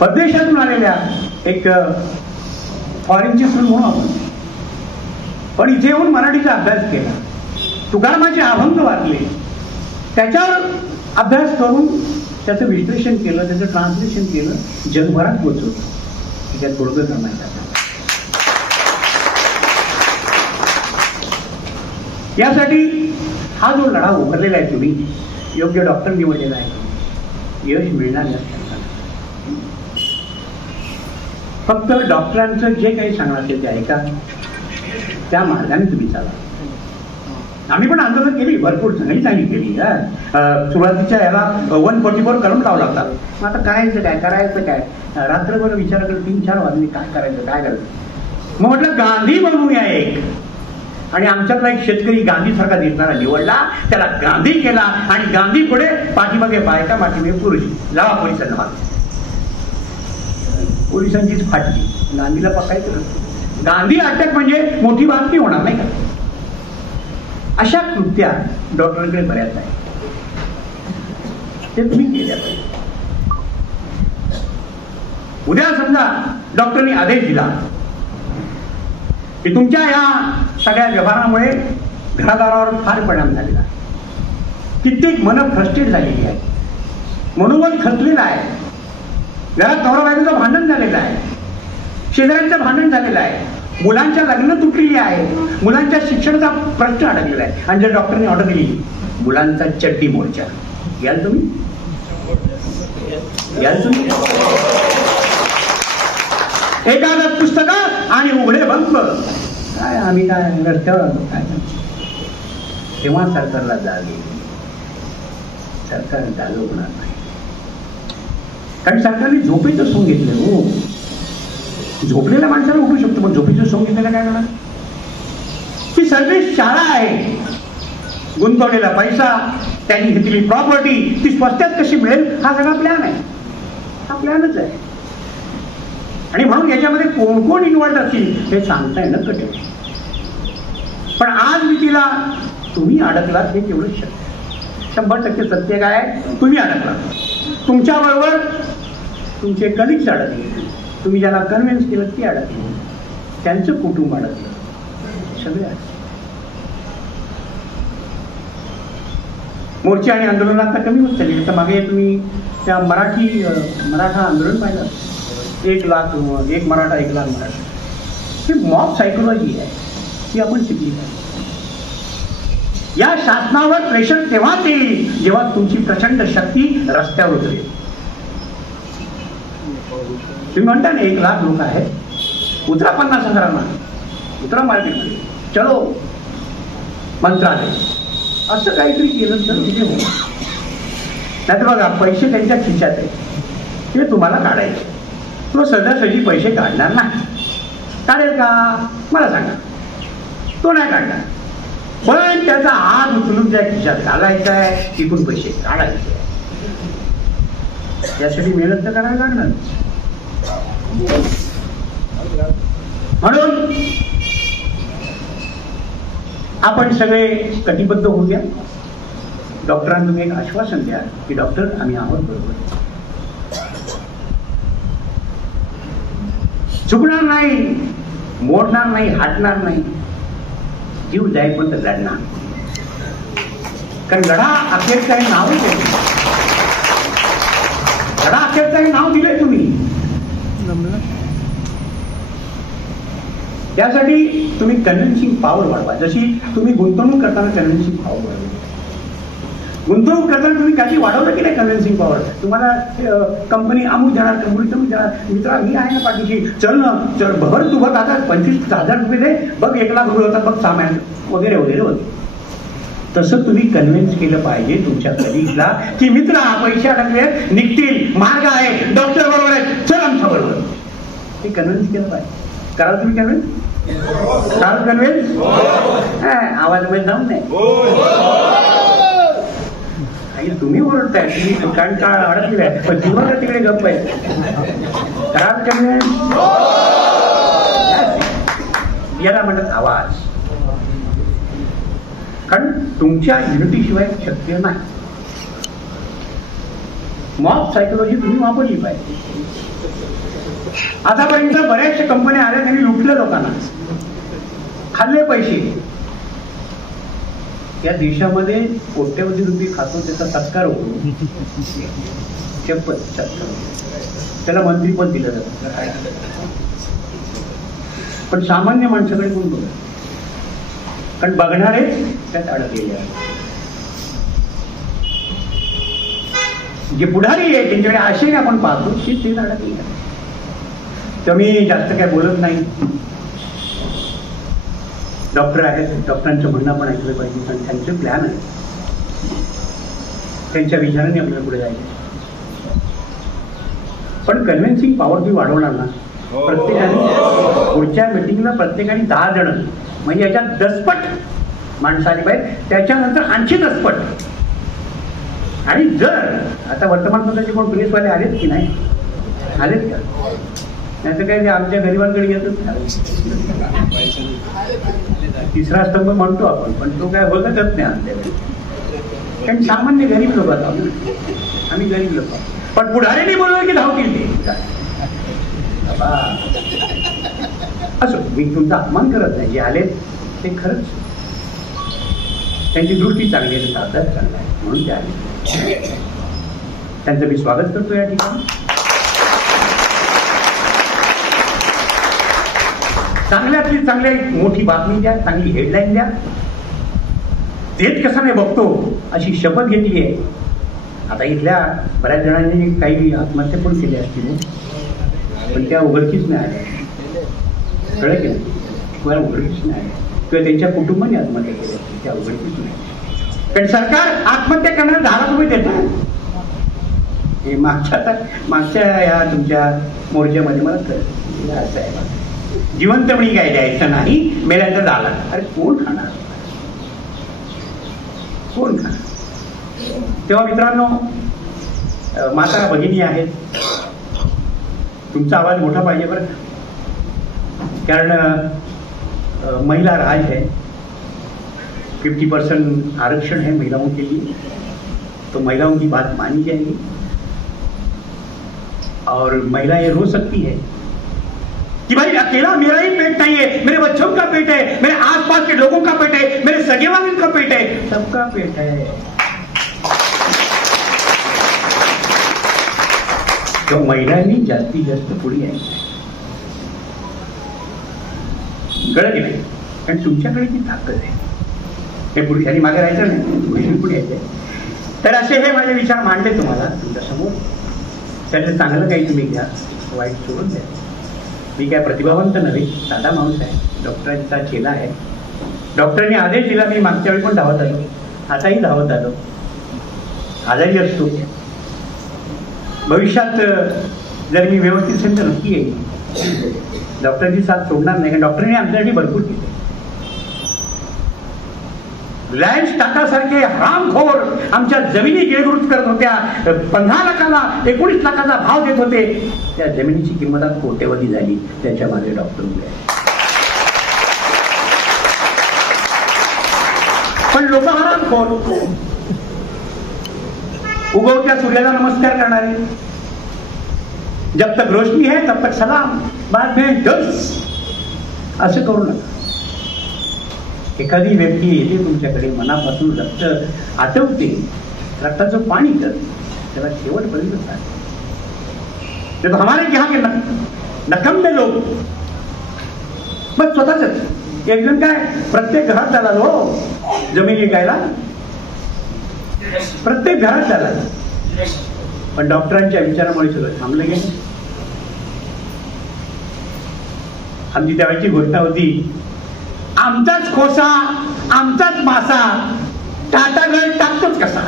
परदेशातून आलेल्या एक फॉरेनची सून म्हणून आपण, पण इथे येऊन मराठीचा अभ्यास केला, तुकारामाचे अभंग वाचले, त्याच्यावर अभ्यास करून त्याचं विश्लेषण केलं, त्याचं ट्रान्सलेशन केलं, जगभरात पोहोचवलं. त्याच्यात थोडं करण्यात यासाठी हा जो लढा उभारलेला आहे, तुम्ही योग्य डॉक्टर निवडलेला आहे, यश मिळणार नाही. फक्त डॉक्टरांचं जे काही सांगणार असेल ते ऐका, त्या मार्गाने तुम्ही चाला. आम्ही पण आंदोलन केली, भरपूर चांगली केली. सुरुवातीच्या याला 144 कलम लावला होता. मग आता करायचं काय, रात्रभर विचार करत 3-4 वाजले काय करायचं. मग म्हटलं गांधी बनवूया एक. आणि आमच्यातला एक शेतकरी गांधीसारखा दिसणारा निवडला, त्याला गांधी केला. आणि गांधी पुढे पाठीमागे बायका, पाठीमागे पुरुष, लावा पोलिसांना. पोलिसांचीच फाटली, गांधीला पकायचं. गांधी अटक म्हणजे मोठी बातमी होणार नाही का. अशा कृत्या डॉक्टरांकडे बऱ्याच आहे, ते तुम्ही केल्या पाहिजे. उद्या समजा डॉक्टरनी आदेश दिला की तुमच्या या सगळ्या व्यवहारामुळे घरादारावर फार परिणाम झालेला आहे, कित्येक मन फ्रस्ट्रेट झालेली आहे, मनोबल खचलेलं आहे, घरात नवरा बायकोचं भांडण झालेलं आहे, शेजाऱ्यांचं भांडण झालेलं आहे, मुलांच्या लग्न तुटलेली आहे, मुलांच्या शिक्षणाचा प्रश्न अडकलेला आहे. आणि जर डॉक्टरने ऑर्डर दिली मुलांचा चड्डी मोर्चा, याल तुम्ही एखादं पुस्तकं आणि उघडे बंद काय, आम्ही काय रस्त्यावर आलो काय. तेव्हा सरकारला जाग येईल, सरकार जाग होणार नाही. कारण सरकारने झोपेचं सोंग घेतलं. हो, झोपलेल्या माणसाला उठू शकतो, पण झोपेचं सोंग घेतलेला काय करणार. ही सर्व्हिस शाळा आहे, गुंतवलेला पैसा, त्यांनी घेतलेली प्रॉपर्टी ती स्वस्तात कशी मिळेल हा सगळा प्लॅन आहे. हा प्लॅनच आहे. आणि म्हणून याच्यामध्ये कोण कोण इन्व्हॉल्ड असतील हे सांगता येणं कठीण. पण आज मी तिला तुम्ही अडकलात हे तेवढं शक्य. 100% सत्य काय, तुम्ही अडकलात. तुमच्याबरोबर तुमचे कलिग्स अडकले, तुम्ही ज्याला कन्व्हिन्स केलं ते अडकले, त्यांचं कुटुंब अडकलं, सगळे अडकले. मोर्चे आणि आंदोलन आता कमी होत चालली. तर मागे तुम्ही त्या मराठा आंदोलन पाहिलं, 1 लाख एक मराठा 1 लाख मराठा. ही मॉब सायकोलॉजी आहे, ती आपण शिकली पाहिजे. या शासनावर प्रेशर तेव्हाच येईल जेव्हा तुमची प्रचंड शक्ती रस्त्यावर उतरेल. तुम्ही म्हणता ना 1 लाख लोक आहेत, उतरा 50,000, उतरा मार्केटमध्ये, चलो मंत्रालय, असं काहीतरी केलं तर तिथे होईल. नाही तर बघा, पैसे त्यांच्या खिशात आहे, ते तुम्हाला काढायचे. तो सहजासहजी पैसे काढणार नाही. काढेल का मला सांगा, तो नाही काढणार. पण त्याचा हात उचलून त्या खिशात घालायचा आहे, तिथून पैसे काढायचे. यासाठी मेहनत तर करायला लागणार. म्हणून आपण सगळे कटिबद्ध होऊ द्या. डॉक्टरांना तुम्ही एक आश्वासन द्या की डॉक्टर आम्ही आहोत बरोबर, चुकणार नाही, मोडणार नाही, हटणार नाही, जीव जाईपर्यंत लढणार. कारण लढा अखेरचं हे नावच आहे, लढा अखेरचं हे नाव दिलंय तुम्ही. त्यासाठी तुम्ही कन्व्हिन्सिंग पॉवर वाढवा. जशी तुम्ही गुंतवणूक करताना कन्व्हिन्सिंग पॉवर वाढवा. गुंतवणूक करताना तुम्ही काही वाढवलं की नाही कन्व्हिन्सिंग पॉवर. तुम्हाला कंपनी अमुक देणार, कंपनी तमुक देणार, मित्रा मी आहे ना पाठीशी, चल ना, चल भर तू बघ आता 25,000 रुपये दे, बघ 1,00,000 रुपये होतात बघ सामान वगैरे वगैरे वगैरे. तसं तुम्ही कन्व्हिन्स केलं पाहिजे तुमच्या कलिगला की मित्र पैसे अडकले निघतील, मार्ग आहे, डॉक्टर बरोबर आहे, चल आमच्या बरोबर. हे कन्व्हिन्स केलं पाहिजे. कराल तुम्ही कन्व्हिन्स? कराल कन्व्हिन्स? आवाजमध्ये जाऊन नाही. तुम्ही ओरडताय, तुम्ही कारण का अडकले पण तुम्हाला तिकडे गप्प आहे. कराल कन्व्हिन्स? याला म्हणतात आवाज. कारण तुमच्या युनिटीशिवाय शक्य नाही. मॉब सायकोलॉजी तुम्ही वापरली पाहिजे. आतापर्यंत बऱ्याचशा कंपन्या आल्या, त्यांनी लुटलं लोकांना, खाल्ले पैसे. या देशामध्ये कोट्यवधी रुपये खातो त्याचा सत्कार होतो, शपथ सत्कार, त्याला मंत्रीपद दिलं जातं. पण सामान्य माणसाकडे कोण बघत? कारण बघणारेच त्यात अडकलेले आहेत. जे पुढारी आहे त्यांच्याकडे आशेने आपण पाहतो ते अडकलेले आहेत. तर मी जास्त काय बोलत नाही. डॉक्टर आहेत, डॉक्टरांचं म्हणणं पण ऐकलं पाहिजे, कारण त्यांचे प्लॅन आहे, त्यांच्या विचाराने आपल्याला पुढे जायचं. पण कन्व्हिन्सिंग पॉवर तुम्ही वाढवणार ना, प्रत्येकाने पुढच्या मिटिंगला प्रत्येकाने 10 जण, म्हणजे याच्यात 10पट माणसं आली पाहिजे, त्याच्यानंतर आणखी 10पट. आणि जर आता वर्तमानपत्राचे कोण प्रेसवाले आलेत की नाही, आलेत का? नाही तर काय ते आमच्या गरिबांकडे येतच. तिसरा स्तंभ म्हणतो आपण, पण तो काय होतच नाही आमच्याकडे. कारण सामान्य गरीब लोक आहोत आम्ही, गरीब लोक. पण पुढाऱ्यांनी बोलवलं की धावतील ते. असो, मी तुमचा अपमान करत नाही. जे आलेत ते खरंच त्यांची दृष्टी चांगली आहे, त्यांचा अभ्यास चांगला आहे, म्हणून ते आले. त्यांचं मी स्वागत करतो या ठिकाणी. चांगल्यातली चांगल्या मोठी बातमी द्या, चांगली हेडलाईन द्या. देत कसं नाही बघतो अशी शपथ घेतली आहे. आता इथल्या बऱ्याच जणांनी काही आत्महत्या पण केल्या असतील, पण त्या उघडकीच नाही आल्या. कळलं की नाही? तुम्हाला उघडकीच नाही आल्या, किंवा त्यांच्या कुटुंबाने आत्महत्या केल्या असतील, त्या उघडकीच नाही. कारण सरकार आत्महत्या करणार 10 रुपये देतात. हे मागच्या या तुमच्या मोर्चामध्ये मला कळलं असं आहे. जिवंतपणी काय द्यायचं नाही, मेल्यानंतर झाला. अरे कोण खाणार, कोण खाणार? तेव्हा मित्रांनो, माता भगिनी आहेत, तुमचा आवाज मोठा पाहिजे बरं, कारण महिला राज है. 50% आरक्षण है महिलाओं के लिए, तो महिलाओं की बात मानी जाएगी. और महिला ये रो सकती है कि भाई अकेला मेरा ही पेट नहीं है, मेरे बच्चों का पेट है, मेरे आसपास के लोगों का पेट है, मेरे सगे वालों का पेट है, सबका पेट है. तो महिलांनी जास्तीत जास्त पुढे यायचं. कळलं की नाही? कारण तुमच्याकडे ती ताकद आहे. हे पुरुषांनी मागे राहायचं नाही, महिलांनी पुढे यायचं. तर असे हे माझे विचार मांडले तुम्हाला तुमच्यासमोर. त्यातलं चांगलं काही तुम्ही घ्या, वाईट सोडून द्या. मी काय प्रतिभावंत नव्हे, साधा माणूस आहे, डॉक्टरांचा चेला आहे. डॉक्टरांनी आदेश दिला, मी मागच्या वेळी पण धावत आलो, आताही धावत आलो. आजारी असतो. भविष्यात जर मी व्यवस्थित असेल तर नक्की येईल. डॉक्टरांची साथ सोडणार नाही, कारण डॉक्टरांनी आमच्यासाठी भरपूर केले. रिलायन्स टाटा सारखे हरामखोर आमच्या जमिनी गिळगुळूट करत होत्या. 15 लाखाला 19 लाखाचा भाव देत होते. त्या जमिनीची किंमत आज कोट्यवधी झाली. त्याच्या मागे डॉक्टर उभे. पण लोक हरामखोर, उगवत्या सूर्याला नमस्कार करणारे. जब तक रोशनी है तब तक सलाम, बाद में दस. असं करू नका. एखादी व्यक्ती येते तुमच्याकडे, मनापासून रक्त आटवते, रक्ताचं पाणी करते, त्याला शेवटपर्यंत सांगते. जब हमारे यहाँ के नकम्मे लोक. मग स्वतःच एक जण काय प्रत्येक घरात झाला हो जमीन विकायला, प्रत्येक घरात झाला. पण डॉक्टरांच्या विचारामुळे सगळं थांबलं गेलं. आमची त्यावेळची घोषणा होती, आमचाच खोसा आमचाच मासा टाटागड टाकतोच कसा.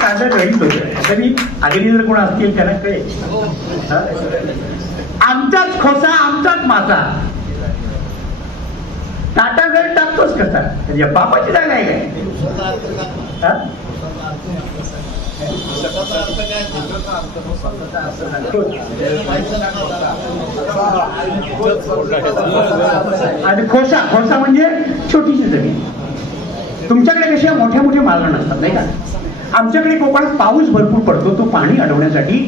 साधं गणित होतं. तरी आगरी जर कोण असतील त्यांना कळेल. आमचाच खोसा आमचाच मासा टाटागड टाकतोच कसा. म्हणजे बापाची जागा आहे काय? आणि खोसा खोसा म्हणजे छोटीशी जमीन. तुमच्याकडे कशा मोठ्या मोठ्या मालवण असतात नाही का. आमच्याकडे कोकणात पाऊस भरपूर पडतो, तो पाणी अडवण्यासाठी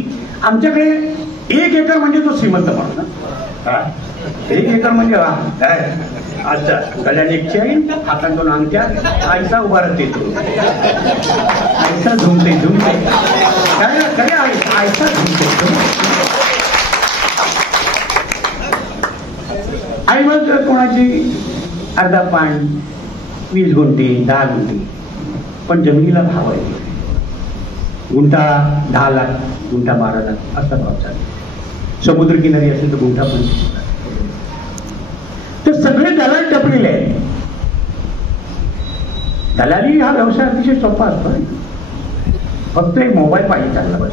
आमच्याकडे 1 एकर म्हणजे तो श्रीमंत माणूस ना. 1 एकर म्हणजे काय अच्छा गळ्याने एक चैन, हातात 2 अंगठ्या, आयसा उभारत येतो, आयसा झुमते झुमते काय काय आयसा झुमते. आई मग कोणाची अर्धा पान 20 गुंठे 10 गुंठे, पण जमिनीला भाव आहे. गुंठा 10 लाख, गुंठा 12 लाख असा भाव चालू. समुद्रकिनारी असेल तर गुंठा 25 लाख. तर सगळे दलाल टपलेले आहेत. दलाली हा व्यवसाय अतिशय सोपा असतो. फक्त एक मोबाईल पाहिजे चांगला बस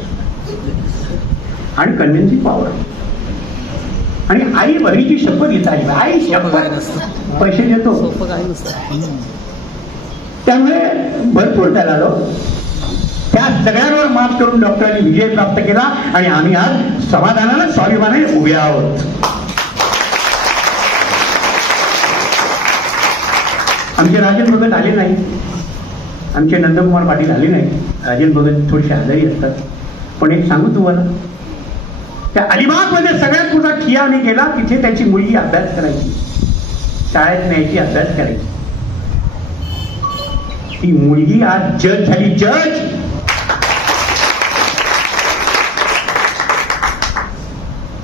आणि कन्व्हिन्सिंग पॉवर. आणि आई बहिणीची शपथ घेता आली. आई शपथ पैसे देतो. त्यामुळे भरपूर दलाल त्या सगळ्यांवर मात करून डॉक्टरांनी विजय प्राप्त केला आणि आम्ही आज समाधानाने स्वाभिमानाने उभे आहोत. आमचे राजेंद्र भगत आले नाही, आमचे नंदकुमार पाटील आले नाही. राजेंद्र भगत थोडेसे आजारी असतात. पण एक सांगू तुम्हाला, त्या अलिबागमध्ये सगळ्यात मोठा ठिया आम्ही केला. तिथे त्याची मुलगी अभ्यास करायची, शाळेत न्यायची, अभ्यास करायची. ती मुलगी आज जज झाली. जज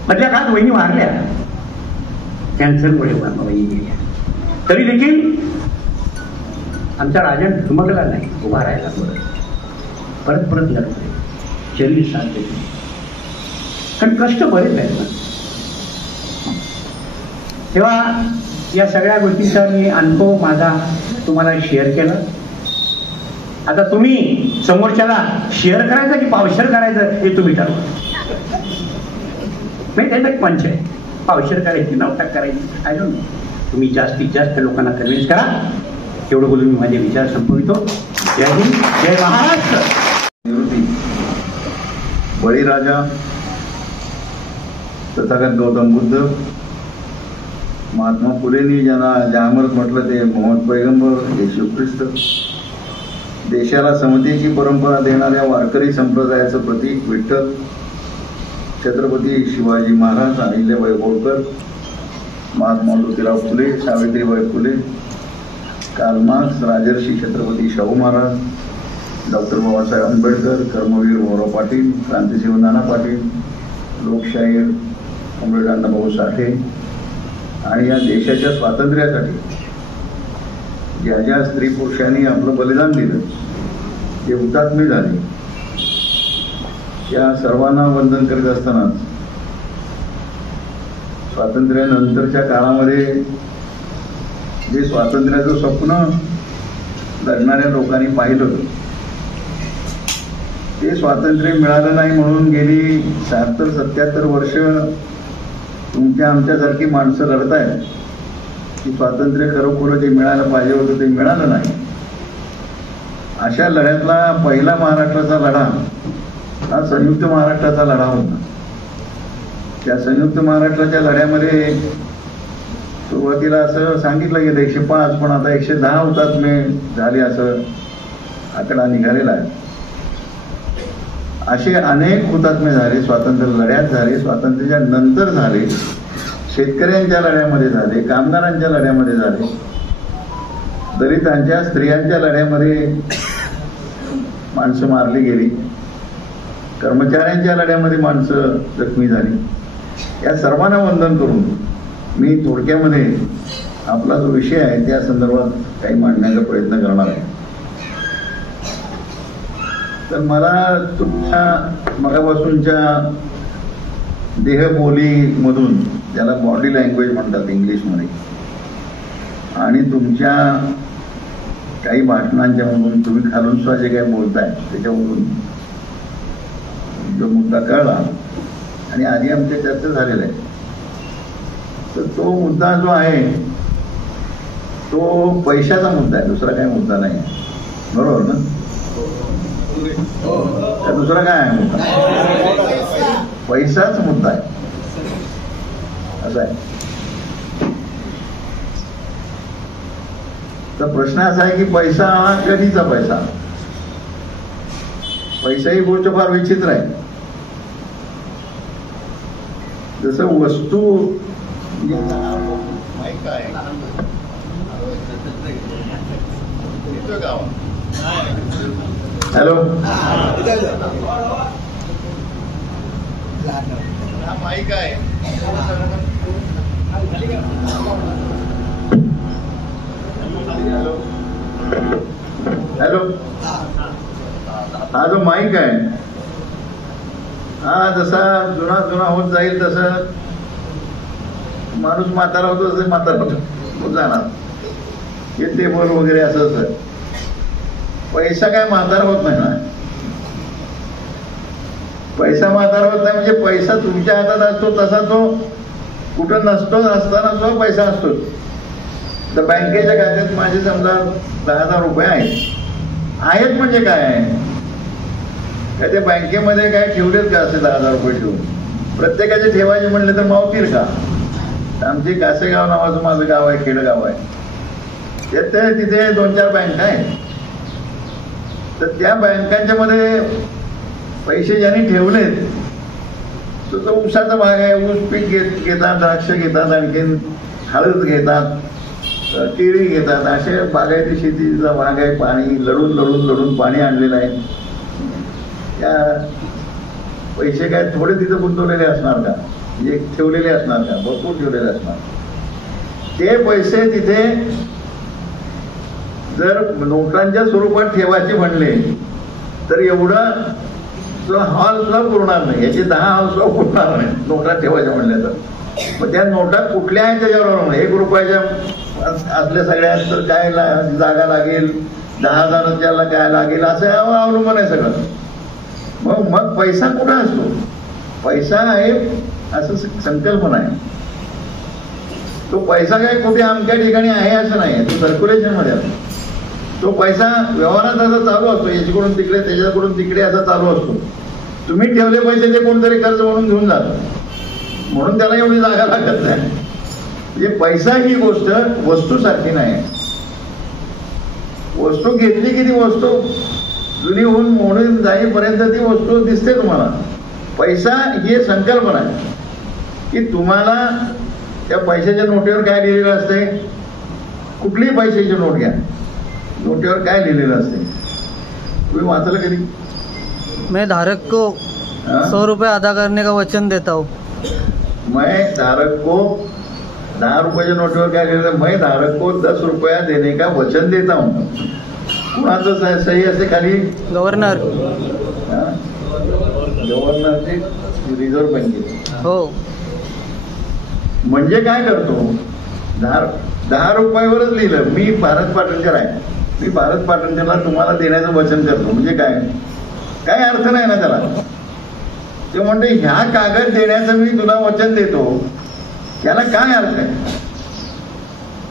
मधल्या काळात वहिनी वारल्या, कॅन्सरमुळे वहिनी गेल्या. तरी देखील आमचा राजन धुमकला नाही, उभा राहिला. परत परत लागतोय, शरीर साथ देते. कारण कष्ट बरेच आहेत ना. तेव्हा या सगळ्या गोष्टींचा मी अनुभव माझा तुम्हाला शेअर केला. आता तुम्ही समोरच्याला शेअर करायचं की पावशेर करायचं हे तुम्ही ठरवा. नाही त्याचा एक पंच आहे, पावशेर करायची 9% करायची. I don't know. तुम्ही जास्तीत जास्त लोकांना कन्व्हिन्स करा. एवढं बोलून मी माझे विचार संपवितो. जय हिंद, जय महाराष्ट्र. निवृत्ती बळीराजा, तथागत गौतम बुद्ध, महात्मा फुलेंनी ज्यांना जहामरत म्हटलं ते मोहम्मद पैगंबर, येशू ख्रिस्त, देशाला समतेची परंपरा देणाऱ्या वारकरी संप्रदायाचं प्रतीक Vitthal, Chhatrapati Shivaji Maharaj, Ahilyabai Holkar, Mahatma Jyotirao Phule, Savitribai Phule, Karl Marx, Rajarshi Chhatrapati Shahu Maharaj, doctor Babasaheb Ambedkar, Karmaveer Bhaurao Patil, क्रांतिसेवक नाना पाटील, लोकशाहीर कॉम्रेड अण्णाभाऊ साठे आणि या देशाच्या स्वातंत्र्यासाठी ज्या ज्या स्त्री पुरुषांनी आपलं बलिदान दिलं, जे हुतात्मे झाले, त्या सर्वांना वंदन करीत असतानाच स्वातंत्र्यानंतरच्या काळामध्ये जे स्वातंत्र्याचं स्वप्न लढणाऱ्या लोकांनी पाहिलं, ते स्वातंत्र्य मिळालं नाही म्हणून गेली 76-77 वर्ष तुमच्या आमच्यासारखी माणसं लढतायत की स्वातंत्र्य खरोखर जे मिळायला पाहिजे होतं ते मिळालं नाही. अशा लढ्यातला पहिला महाराष्ट्राचा लढा हा संयुक्त महाराष्ट्राचा लढा होता. त्या संयुक्त महाराष्ट्राच्या लढ्यामध्ये सुरुवातीला असं सांगितलं गेलं 105, पण आता 110 हुतात्मे झाले असं आकडा निघालेला आहे. असे अनेक हुतात्मे झाले, स्वातंत्र्य लढ्यात झाले, स्वातंत्र्याच्या नंतर झाले, शेतकऱ्यांच्या लढ्यामध्ये झाले, कामगारांच्या लढ्यामध्ये झाले, दलितांच्या स्त्रियांच्या लढ्यामध्ये माणसं मारली गेली. कर्मचाऱ्यांच्या लढ्यामध्ये माणसं जखमी झाली. या सर्वांना वंदन करून मी थोडक्यामध्ये आपला जो विषय आहे त्या संदर्भात काही मांडण्याचा प्रयत्न करणार आहे. तर मला तुमच्या मगापासूनच्या देहबोलीमधून, ज्याला बॉडी लँग्वेज म्हणतात इंग्लिशमध्ये, आणि तुमच्या काही भाषणांच्या मधून तुम्ही खालून सुद्धा जे काही बोलताय त्याच्यामधून जो मुद्दा कळला आणि आधी आमच्या चर्चा झालेल्या आहे, तर तो मुद्दा जो आहे तो पैशाचा मुद्दा आहे, दुसरा काही मुद्दा नाही. बरोबर ना? दुसरा काय आहे मुद्दा? पैसाच मुद्दा आहे. असं आहे. तर प्रश्न असा आहे की पैसा कधीचा पैसा? पैसा ही गोष्ट फार विचित्र आहे. जसं वस्तू हॅलो माईक आहे. हॅलो, हा जो माईक आहे हा जसा जुना जुना होत जाईल तसं माणूस म्हातारा होतो, तसं म्हातारा होत जाणार. हे टेबल वगैरे असं. पैसा काय म्हातारा होत नाही ना. पैसा म्हातारा होत नाही म्हणजे पैसा तुमच्या हातात असतो तसा तो कुठं नसतो, असताना तो पैसा असतो. तर बँकेच्या खात्यात माझे समजा 10,000 रुपये आहेत म्हणजे काय आहे? काय ते बँकेमध्ये काय ठेवलेत का असे 10,000 रुपये ठेवून? प्रत्येकाचे ठेवायचे म्हणले तर मावतील का? आमचे कासेगाव नावाचं माझं गाव आहे, खेडगाव आहे. तिथे 2-4 बँका आहेत. तर त्या बँकांच्या मध्ये पैसे ज्यांनी ठेवलेत तो ऊसाचा भाग आहे. ऊस पीक घेतात, द्राक्ष घेतात, आणखीन हळद घेतात, केळी घेतात. असे बागायती शेतीचा भाग आहे. पाणी लढून पाणी आणलेलं आहे. त्या पैसे काय थोडे तिथे गुंतवलेले असणार का? म्हणजे ठेवलेले असणार का? भरपूर ठेवलेले असणार. ते पैसे तिथे जर नोटांच्या स्वरूपात ठेवायचे म्हणले तर एवढा हॉल सुद्धा पुरणार नाही. याचे 10 हॉल सुद्धा पुरणार नाही नोटा ठेवायच्या म्हणल्या तर. मग त्या नोटा कुठल्या आहेत त्याच्यावर 1 रुपयाच्या असल्या सगळ्या तर काय जागा लागेल, 10,000ला काय लागेल असं अवलंबून आहे सगळं. मग पैसा कुठं असतो? पैसा आहे असं संकल्पना आहे. तो पैसा काय कुठे अमक्या ठिकाणी आहे असं नाही, तो सर्क्युलेशन मध्ये असतो. तो पैसा व्यवहारात असा चालू असतो, याच्याकडून तिकडे त्याच्याकडून तिकडे असा चालू असतो. तुम्ही ठेवले पैसे ते कोणतरी कर्ज म्हणून घेऊन जातो, म्हणून त्याला एवढी जागा लागत नाही. म्हणजे पैसा ही गोष्ट वस्तूसारखी नाही. वस्तू घेतली की ती वस्तू जुनी होऊन मोडून जाईपर्यंत ती वस्तू दिसते तुम्हाला. पैसा ही संकल्पना आहे की तुम्हाला त्या पैशाच्या नोटीवर काय लिहिलेलं असते? कुठलीही पैशाची नोट घ्या, नोटीवर काय लिहिलेलं असते तुम्ही वाचलं कधी? मैं धारक को 100 रुपये अदा करने का वचन देता हूँ. मैं धारक को 10 रुपयाच्या नोटीवर काय लिहिलं? मैं धारक को 10 रुपया देने का वचन देता हूँ. कुणाचं सही असते खाली? गव्हर्नर. गव्हर्नरचे, रिझर्व्ह बँकेचे. हो. म्हणजे काय करतो? 10 रुपयावरच लिहिलं मी भारत पाटणकर आहे, मी भारत पाटणकरला तुम्हाला देण्याचं वचन करतो. म्हणजे काय? काही अर्थ नाही ना त्याला. ते म्हणते ह्या कागद देण्याचं मी तुला वचन देतो, त्याला काय अर्थ आहे?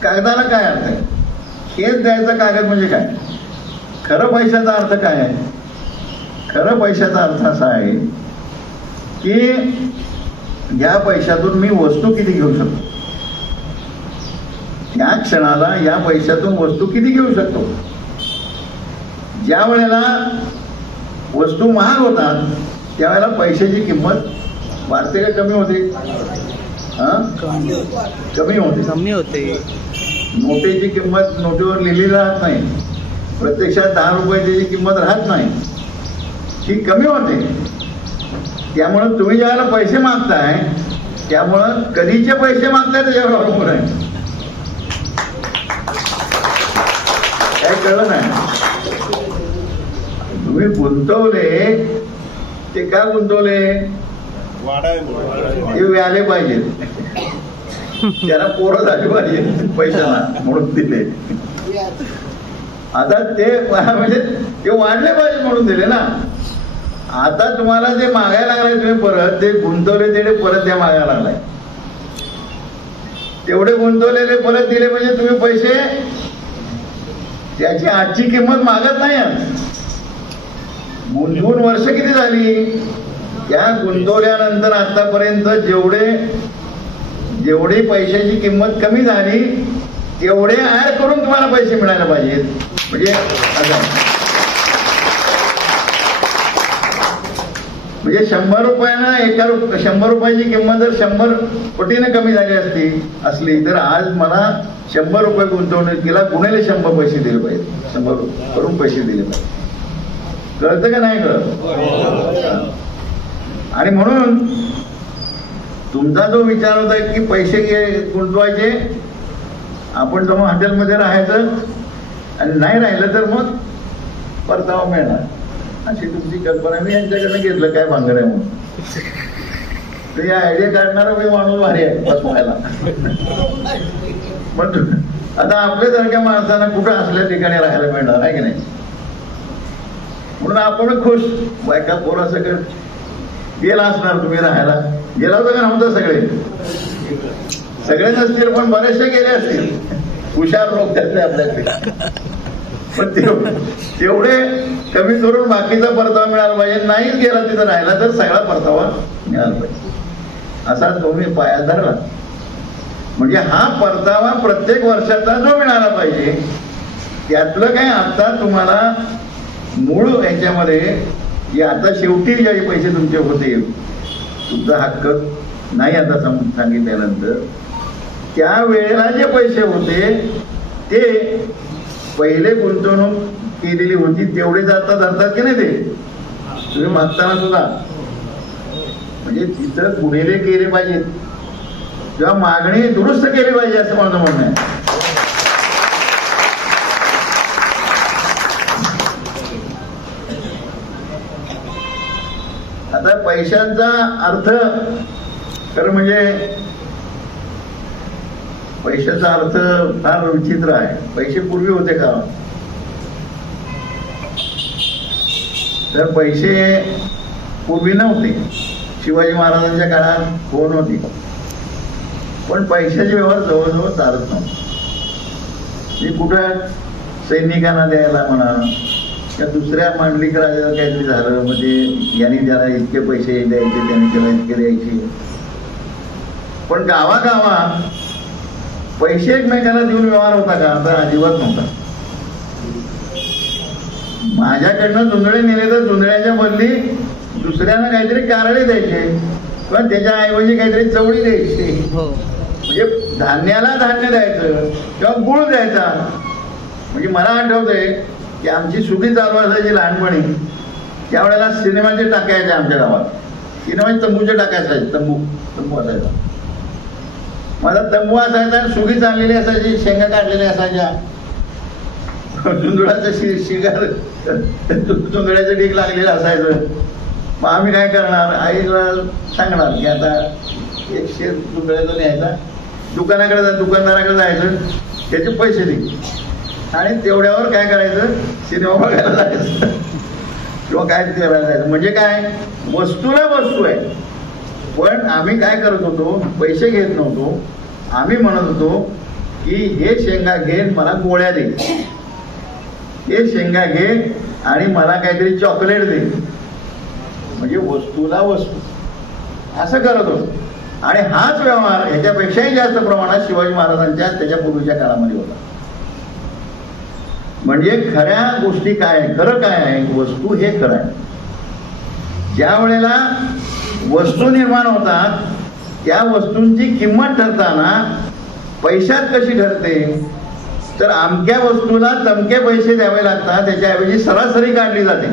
कागदाला काय अर्थ आहे? हेच द्यायचा कागद म्हणजे काय? खरं पैशाचा अर्थ काय आहे? खरं पैशाचा अर्थ असा आहे की या पैशातून मी वस्तू किती घेऊ शकतो, या क्षणाला या पैशातून वस्तू किती घेऊ शकतो. ज्या वेळेला वस्तू महाग होतात त्यावेळेला पैशाची किंमत वाढते का कमी होते? कमी होते. नोटेची किंमत नोटीवर लिहिली राहत नाही, प्रत्यक्षात 10 रुपये त्याची किंमत राहत नाही, ती कमी होते. त्यामुळं तुम्ही ज्यावेळेला पैसे मागताय त्यामुळं कधीचे पैसे मागताय त्याच्यावर अवलंबून आहे. काय कळलं नाही? तुम्ही गुंतवले ते का गुंतवले? ते व्याले पाहिजेत, त्याला पोरं झाली पाहिजे पैशाला म्हणून दिले. आता ते म्हणजे ते वाढले पाहिजे म्हणून दिले ना. आता तुम्हाला जे मागायला लागलाय तुम्ही परत ते गुंतवले तेवढे परत त्या मागायला लागलाय. तेवढे गुंतवलेले परत दिले म्हणजे तुम्ही पैसे त्याची आजची किंमत मागत नाही. गुंतवून वर्ष किती झाली? त्या गुंतवल्यानंतर आतापर्यंत जेवढी पैशाची किंमत कमी झाली तेवढे ऍड करून तुम्हाला पैसे मिळायला पाहिजेत. म्हणजे 100 रुपयानं 100 रुपयाची किंमत जर 100 पटीने कमी झाली असली तर आज मला 100 रुपये गुंतवणुकीला गुणिले 100 पैसे दिले पाहिजे. 100 करून पैसे दिले पाहिजे. कळतं का नाही कळत? आणि म्हणून तुमचा जो विचार होता की पैसे गुंतवायचे, आपण जेव्हा हॉटेलमध्ये राहायचं आणि नाही राहिलं तर मग परतावा मिळणार, अशी तुमची कल्पना. मी यांच्याकडनं घेतलं काय भांगर आहे म्हणून. तर या आयडिया काढणारा मी माणूस भारी आहे बसवायला. पण आता आपल्यासारख्या माणसांना कुठं असल्या ठिकाणी राहायला मिळणार आहे की नाही? म्हणून आपण खुश. बायका पोरा सगळं गेला असणार, तुम्ही राहायला गेला होता का नव्हतं? सगळे नसतील पण बरेचसे गेले असतील. हुशार लोक त्यातले आपल्याकडे. पण तेवढे कमी करून बाकीचा परतावा मिळाला पाहिजे. नाहीच गेला तिथं राहिला तर सगळा परतावा मिळाला पाहिजे असा तुम्ही पाया धरला. म्हणजे हा परतावा प्रत्येक वर्षाचा जो मिळाला पाहिजे त्यातलं काय आता तुम्हाला मूळ याच्यामध्ये आता शेवटी जे पैसे तुमचे होते, तुमचा हक्क नाही आता सांगितल्यानंतर, त्या वेळेला जे पैसे होते ते पहिले गुंतवणूक केलेली होती तेवढे जाता धरतात की नाही ते तुम्ही मागताना सुद्धा. म्हणजे तिथं गुन्हेले केले पाहिजेत किंवा मागणी दुरुस्त केली पाहिजे असं माझं म्हणणं आहे. आता पैशांचा अर्थ खरं म्हणजे पैशाचा अर्थ फार विचित्र आहे. पैसे पूर्वी होते का? तर पैसे पूर्वी नव्हते. शिवाजी महाराजांच्या काळात फोन होती पण पैशाचे व्यवहार जवळजवळ चालत नव्हते. मी कुठं सैनिकांना द्यायला म्हणा किंवा दुसऱ्या मांडलिक राजाला काहीतरी झालं म्हणजे यांनी त्याला इतके पैसे द्यायचे त्याने त्याला इतके द्यायचे. पण गावागावात पैसे एकमेकाला देऊन व्यवहार होता का? तर अजिबात नव्हता. माझ्याकडनं जुंधळे नेले तर जुंधळ्याच्या बदली दुसऱ्यांना काहीतरी कारळे द्यायचे किंवा त्याच्या ऐवजी काहीतरी चवळी द्यायची. म्हणजे धान्याला धान्य द्यायचं किंवा गुळ द्यायचा. म्हणजे मला आठवतंय की आमची सुगी चालू असायची लहानपणी त्यावेळेला सिनेमाचे टाकायचे आमच्या गावात. सिनेमाचे तंबूचे टाकायचे. तंबू असायचा. माझा तंबू असायचा आणि सुगी चाललेली असायची, शेंगा काढलेल्या असायच्या, जुंधळाचं शिगार जुंधळ्याचं ढीक लागलेलं असायचं. मग आम्ही काय करणार? आईला सांगणार की आता 100 जुंधळ्याचा न्यायचा, दुकानदाराकडे जायचं, त्याचे पैसे दे आणि तेवढ्यावर काय करायचं? सिनेमा बघायला जायचं किंवा काय करायला जायचं. म्हणजे काय? वस्तूला वस्तू आहे. पण आम्ही काय करत होतो? पैसे घेत नव्हतो. आम्ही म्हणत होतो की हे शेंगा घे, मला गोळ्या दे, हे शेंगा घे आणि मला काहीतरी चॉकलेट दे. म्हणजे वस्तूला वस्तू असं करत होतो. आणि हाच व्यवहार ह्याच्यापेक्षाही जास्त प्रमाणात शिवाजी महाराजांच्या त्याच्या पूर्वीच्या काळामध्ये होता. म्हणजे खऱ्या गोष्टी काय आहे? खरं काय आहे? वस्तू हे खरं आहे. ज्या वेळेला वस्तू निर्माण होतात त्या वस्तूंची किंमत ठरताना पैशात कशी ठरते? तर अमक्या वस्तूला तमके पैसे द्यावे लागतात, त्याच्याऐवजी सरासरी काढली जाते.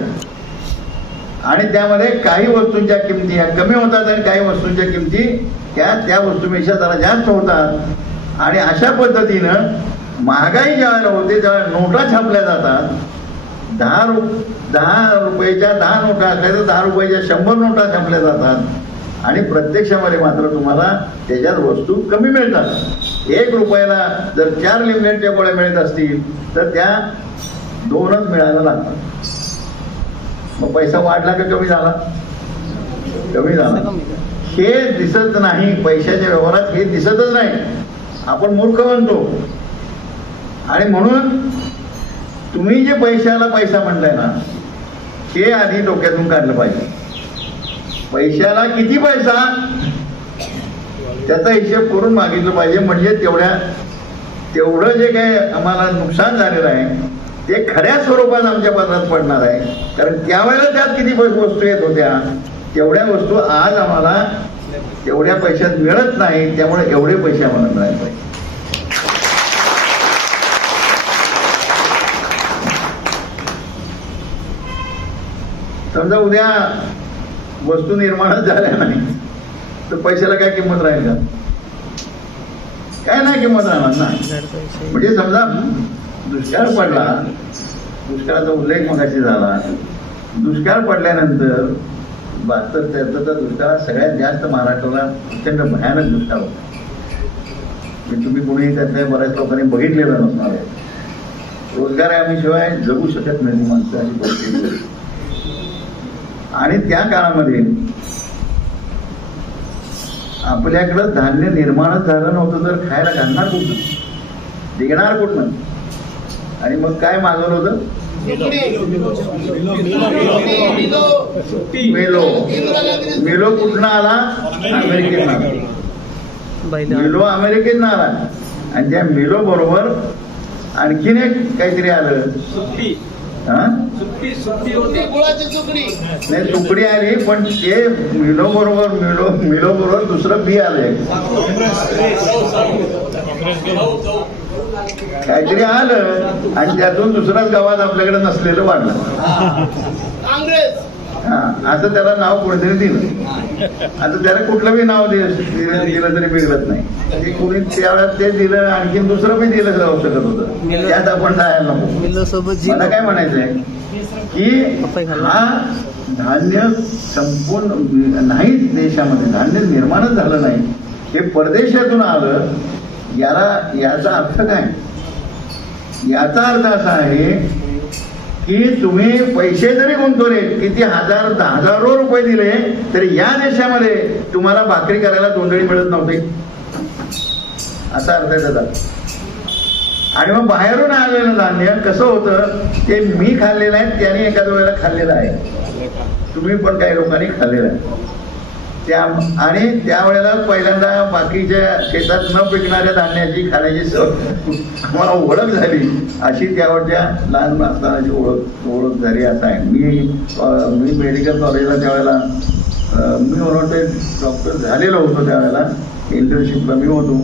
आणि त्यामध्ये काही वस्तूंच्या किमती ह्या कमी होतात आणि काही वस्तूंच्या किमती त्या वस्तूपेक्षा जरा जास्त होतात. आणि अशा पद्धतीनं महागाई ज्यावेळेला होते त्यावेळेला नोटा छापल्या जातात. 10 रुपयाच्या 10 नोटा असल्या तर 10 रुपयाच्या 100 नोटा छापल्या जातात. आणि प्रत्यक्षामध्ये मात्र तुम्हाला त्याच्यात वस्तू कमी मिळतात. 1 रुपयाला जर 4 लिमिटेडच्या गोळ्या मिळत असतील तर त्या 2च मिळायला लागतात. मग पैसा वाढला का कमी झाला? कमी झाला. हे दिसत नाही, पैशाच्या व्यवहारात हे दिसतच नाही. आपण मूर्ख बनतो. आणि म्हणून तुम्ही जे पैशाला पैसा म्हणताय ना हे आधी डोक्यातून काढलं पाहिजे. पैशाला किती पैसा त्याचा हिशेब करून मागितलं पाहिजे. म्हणजे तेवढं जे काही आम्हाला नुकसान झालेलं आहे ते खऱ्या स्वरूपात आमच्या पदरात पडणार आहे. कारण त्यावेळेला त्यात किती वस्तू येत होत्या तेवढ्या वस्तू आज आम्हाला तेवढ्या पैशात मिळत नाही. त्यामुळे एवढे पैसे आम्हाला मिळाले पाहिजे. समजा उद्या वस्तू निर्माणच झाल्या नाही तर पैशाला काय किंमत राहील का? काय नाही किंमत राहणार ना. म्हणजे समजा दुष्काळ पडला, दुष्काळाचा उल्लेख मगाशी झाला. दुष्काळ पडल्यानंतर 72-73 दुष्काळात सगळ्यात जास्त महाराष्ट्राला प्रचंड भयानक दुष्काळ होता. तुम्ही कोणीही त्यातल्या बऱ्याच लोकांनी बघितलेलं नसणार आहे. रोजगाराशिवाय जगू शकत नाही माणसं अशी परिस्थिती. आणि त्या काळामध्ये आपल्याकडं धान्य निर्माणच झालं नव्हतं तर खायला घालणार कुठं, देणार कुठं? आणि मग काय मागवलं होतं? मेलो कुठनं आला? अमेरिकेत आला. मेलो अमेरिकेत आला. आणि त्या मेलो बरोबर आणखीन एक काहीतरी आलं. नाही तुकडी आली पण ते मिलो बरोबर दुसरं बी आलंय काहीतरी आलं आणि त्यातून दुसराच गावात आपल्याकडे नसलेलं वाढलं. असं त्याला नाव कोणीतरी दिलं. आता त्याला कुठलंही नाव दिलं तरी बिघडत नाही. ते कोणी त्यावेळेस ते दिलं आणखीन दुसरं बी दिलं जाऊ शकत होतं. त्यात आपण जायला नको. मला काय म्हणायचंय की हा धान्य संपूर्ण नाहीच देशामध्ये धान्य निर्माणच झालं नाही. हे परदेशातून आलं. याचा अर्थ काय? याचा अर्थ असा आहे की तुम्ही पैसे जरी गुंतवले, किती हजारो रुपये दिले तरी या देशामध्ये तुम्हाला भाकरी करायला दोंडळी मिळत नव्हती. असा अर्थ आहे त्याचा. आणि मग बाहेरून आलेलं धान्य कसं होतं ते मी खाल्लेलं आहे, त्याने एखाद्या वेळेला खाल्लेलं आहे, तुम्ही पण काही लोकांनी खाल्लेलं आहे. आणि त्यावेळेला पहिल्यांदा बाकीच्या शेतात न पिकणाऱ्या धान्याची खाण्याची आम्हाला ओळख झाली. अशी त्यावेळच्या लहान असतानाची ओळख झाली. असं आहे. मी मेडिकल कॉलेजला त्यावेळेला मी म्हणून डॉक्टर झालेलो होतो. त्यावेळेला इंटर्नशिपला मी होतो.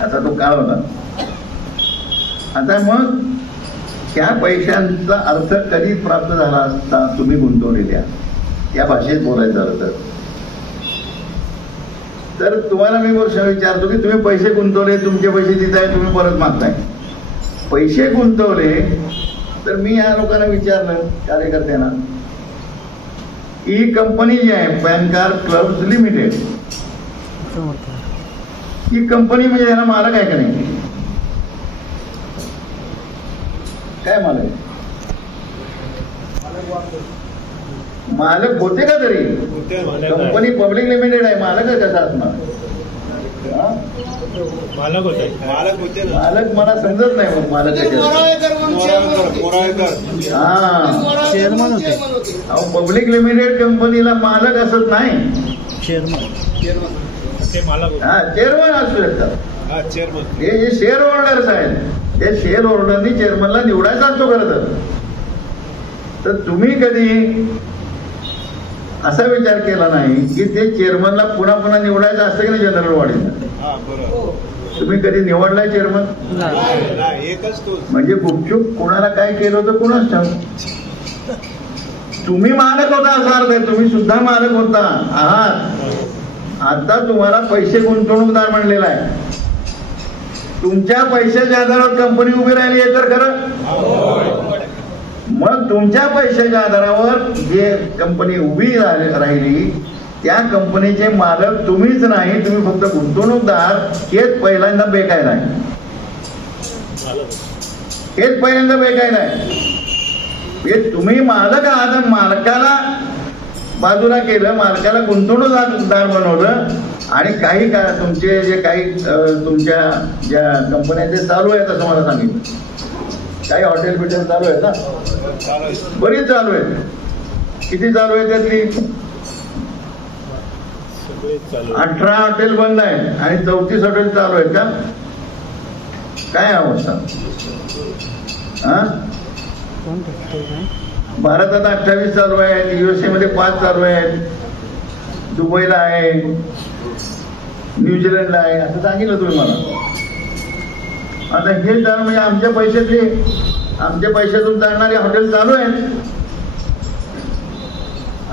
आता तो काळ होता. आता मग त्या पैशांचा अर्थ कधी प्राप्त झाला असता तुम्ही गुंतवलेल्या त्या भाषेत बोलायचं अर्थ. तर तुम्हाला मी वर्ष विचारतो की तुम्ही पैसे गुंतवले, तुमचे पैसे देताय, तुम्ही परत मागताय. पैसे गुंतवले तर मी या लोकांना विचारलं कार्यकर्त्यांना, ही कंपनी जी आहे पॅन कार्ड क्लब्स लिमिटेड, ही कंपनी म्हणजे याला मालक आहे का नाही? काय मालक? मालक होते का तरी? कंपनी पब्लिक लिमिटेड आहे. मालक आहे कसा असणार? मालक मला समजत नाही. मग मालक चेअरमन होते. पब्लिक लिमिटेड कंपनीला मालक असत नाही. चेअरमन असू शकतात. हे जे शेअर होल्डर्स आहेत त्या शेअर होल्डरनी चेअरमनला निवडायचा असतो खरं तर तुम्ही कधी असा विचार केला नाही की ते चेअरमनला पुन्हा पुन्हा निवडायचं असतं की नाही? जनरल बॉडीला तुम्ही कधी निवडलाय चेअरमन? म्हणजे गुपचूप कोणाला काय केलं होतं कोणाच ठाऊक. तुम्ही मालक होता असा अर्थ आहे, तुम्ही सुद्धा मालक होता आहात. आता तुम्हाला पैसे गुंतवणूकदार म्हणलेला आहे. तुमच्या पैशाच्या आधारावर कंपनी उभी राहिली आहे तर खरं. मग तुमच्या पैशाच्या आधारावर जे कंपनी उभी राहिली त्या कंपनीचे मालक तुम्हीच नाही, तुम्ही फक्त गुंतवणूकदार. हेच पहिल्यांदा बेकायदा आहे, हेच पहिल्यांदा बेकायदा आहे. हे तुम्ही मालक आहात, मालकाला बाजूला केलं, मालकाला गुंतवणूकदार बनवलं. आणि काही तुमचे जे काही तुमच्या ज्या कंपन्या ते चालू आहेत असं मला सांगितलं, काही हॉटेल बिटेल चालू आहेत ना, बरीच चालू आहेत. किती चालू आहे त्यातली 18 हॉटेल बंद आहेत आणि 34 हॉटेल चालू आहेत का? काय अवस्था? भारतात 28 चालू आहेत, USA मध्ये 5 चालू आहेत, दुबईला आहे, न्यूझीलंडला आहे, असं सांगितलं तुम्ही मला. आता हे चालू म्हणजे आमच्या पैशातून चालणारी हॉटेल चालू आहेत.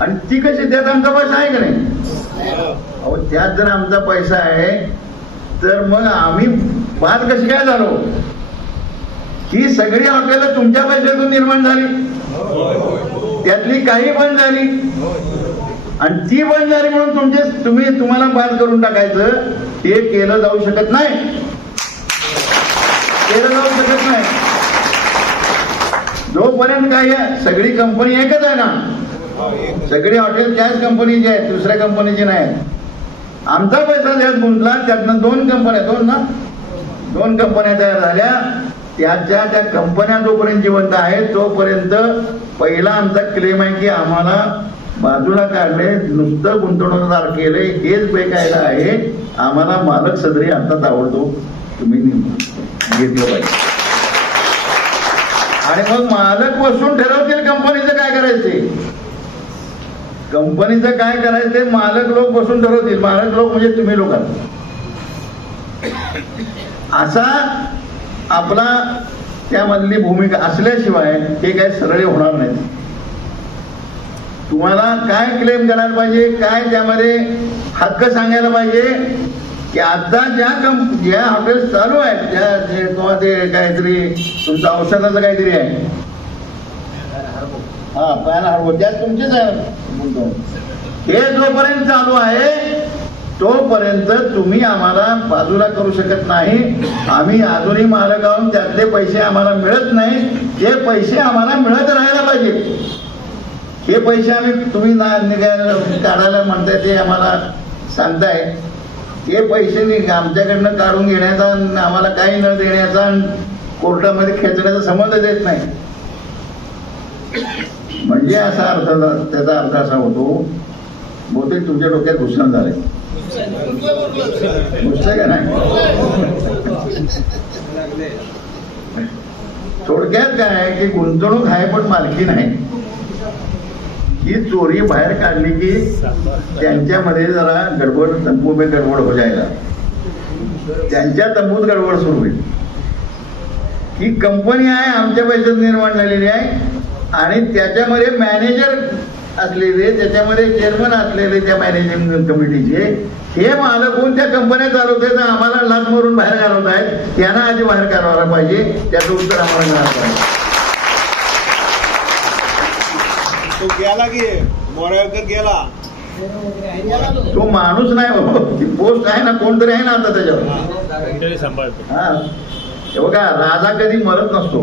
आणि ती कशी? त्यात आमचा पैसा आहे का नाही? अहो त्यात जर आमचा पैसा आहे तर मग आम्ही बाद कशी काय झालो? ही सगळी हॉटेल तुमच्या पैशातून निर्माण झाली, त्यातली काही बंद झाली आणि ती बंद झाली म्हणून तुम्हाला बाद करून टाकायचं हे केलं जाऊ शकत नाही, केलं जाऊ शकत नाही. जोपर्यंत काय आहे, सगळी कंपनी एकच आहे ना, सगळी हॉटेल त्याच कंपनीची आहेत, दुसऱ्या कंपनीची नाही. आमचा पैसा ज्यात गुंतला त्यातनं 2 कंपन्या तयार झाल्या. त्या कंपन्या जोपर्यंत जिवंत आहेत तोपर्यंत पहिला आमचा क्लेम आहे की आम्हाला बाजूला काढले, नुसतं गुंतवणूकदार केले, हेच बेकायदा आहे. आम्हाला मालक सदरी आता ताबडतोब तुम्ही घेतलं पाहिजे. आणि मग मालक बसून ठरवतील कंपनीचं काय करायचंय, कंपनीचं काय करायचंय मालक लोक बसून ठरवतील. मालक लोक म्हणजे तुम्ही लोक. असा आपला त्यामधली भूमिका असल्याशिवाय ते काही सरळ होणार नाही. तुम्हाला काय क्लेम करायला पाहिजे, काय त्यामध्ये हक्क सांगायला पाहिजे की आता ज्या हॉटेल्स चालू आहेत, किंवा ते काहीतरी तुमचं औषधाचं काहीतरी आहे, पॅन हार्बर, त्यात तुमचेच आहे. हे जोपर्यंत चालू आहे तोपर्यंत तुम्ही आम्हाला बाजूला करू शकत नाही. आम्ही अजूनही मालक आहोत, त्यातले पैसे आम्हाला मिळत नाही. ते पैसे आम्हाला मिळत राहायला पाहिजे. हे पैसे आम्ही तुम्ही काढायला म्हणताय ते आम्हाला सांगताय, ते पैसे आमच्याकडनं काढून घेण्याचा, आम्हाला काही न देण्याचा, कोर्टामध्ये खेचण्याचा संबंध देत नाही. म्हणजे असा अर्थ, त्याचा अर्थ असा होतो, बहुतेक तुमच्या डोक्यात घुसणं झालंय, घुसतंय का नाही? थोडक्यात काय आहे की गुंतवणूक आहे पण मालकी नाही. ही चोरी बाहेर काढली की त्यांच्यामध्ये जरा गडबड, तंबू में गडबड हो जायला, त्यांच्या तंबूत गडबड सुरू होईल. ही कंपनी आहे, आमच्या पैशात निर्माण झालेली आहे आणि त्याच्यामध्ये मॅनेजर असलेले, त्याच्यामध्ये चेअरमन असलेले त्या मॅनेजिंग कमिटीचे हे मालक होऊन त्या कंपन्या चालवत आहेत. आम्हाला लाच मारून बाहेर घालवत आहेत. त्यांना आधी बाहेर काढवायला पाहिजे, त्याचं उत्तर आम्हाला मिळालं पाहिजे. तो गेला की मोराळकर गेला, तो माणूस नाही बाबा, ती पोस्ट आहे ना, कोणतरी आहे ना आता त्याच्यावर. हा हे बघा, राजा कधी मरत नसतो,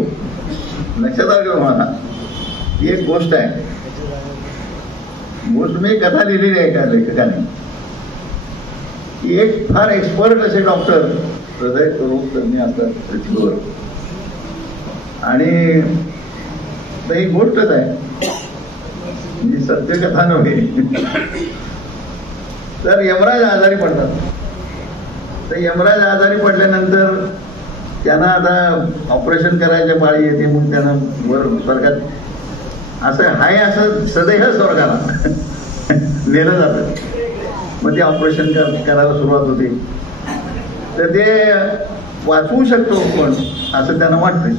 लक्षात आलं मला. ही एक गोष्ट आहे, गोष्ट मी कथा लिहिलेली आहे एका लेखकाने. एक फार एक्सपर्ट असे डॉक्टर, हृदय रोग तज्ञ असतात पृथ्वीवर, आणि ही गोष्टच आहे, म्हणजे सत्य कथा नव्हे. तर यमराज आजारी पडतात. तर यमराज आजारी पडल्यानंतर त्यांना आता ऑपरेशन करायच्या पाळी येते, म्हणून त्यांना वर स्वर्गात असं हाय असं सदैह स्वर्गाला नेलं जातं. मग ते ऑपरेशन करायला सुरुवात होते. तर ते वाचवू शकतो कोण असं त्यांना वाटतं.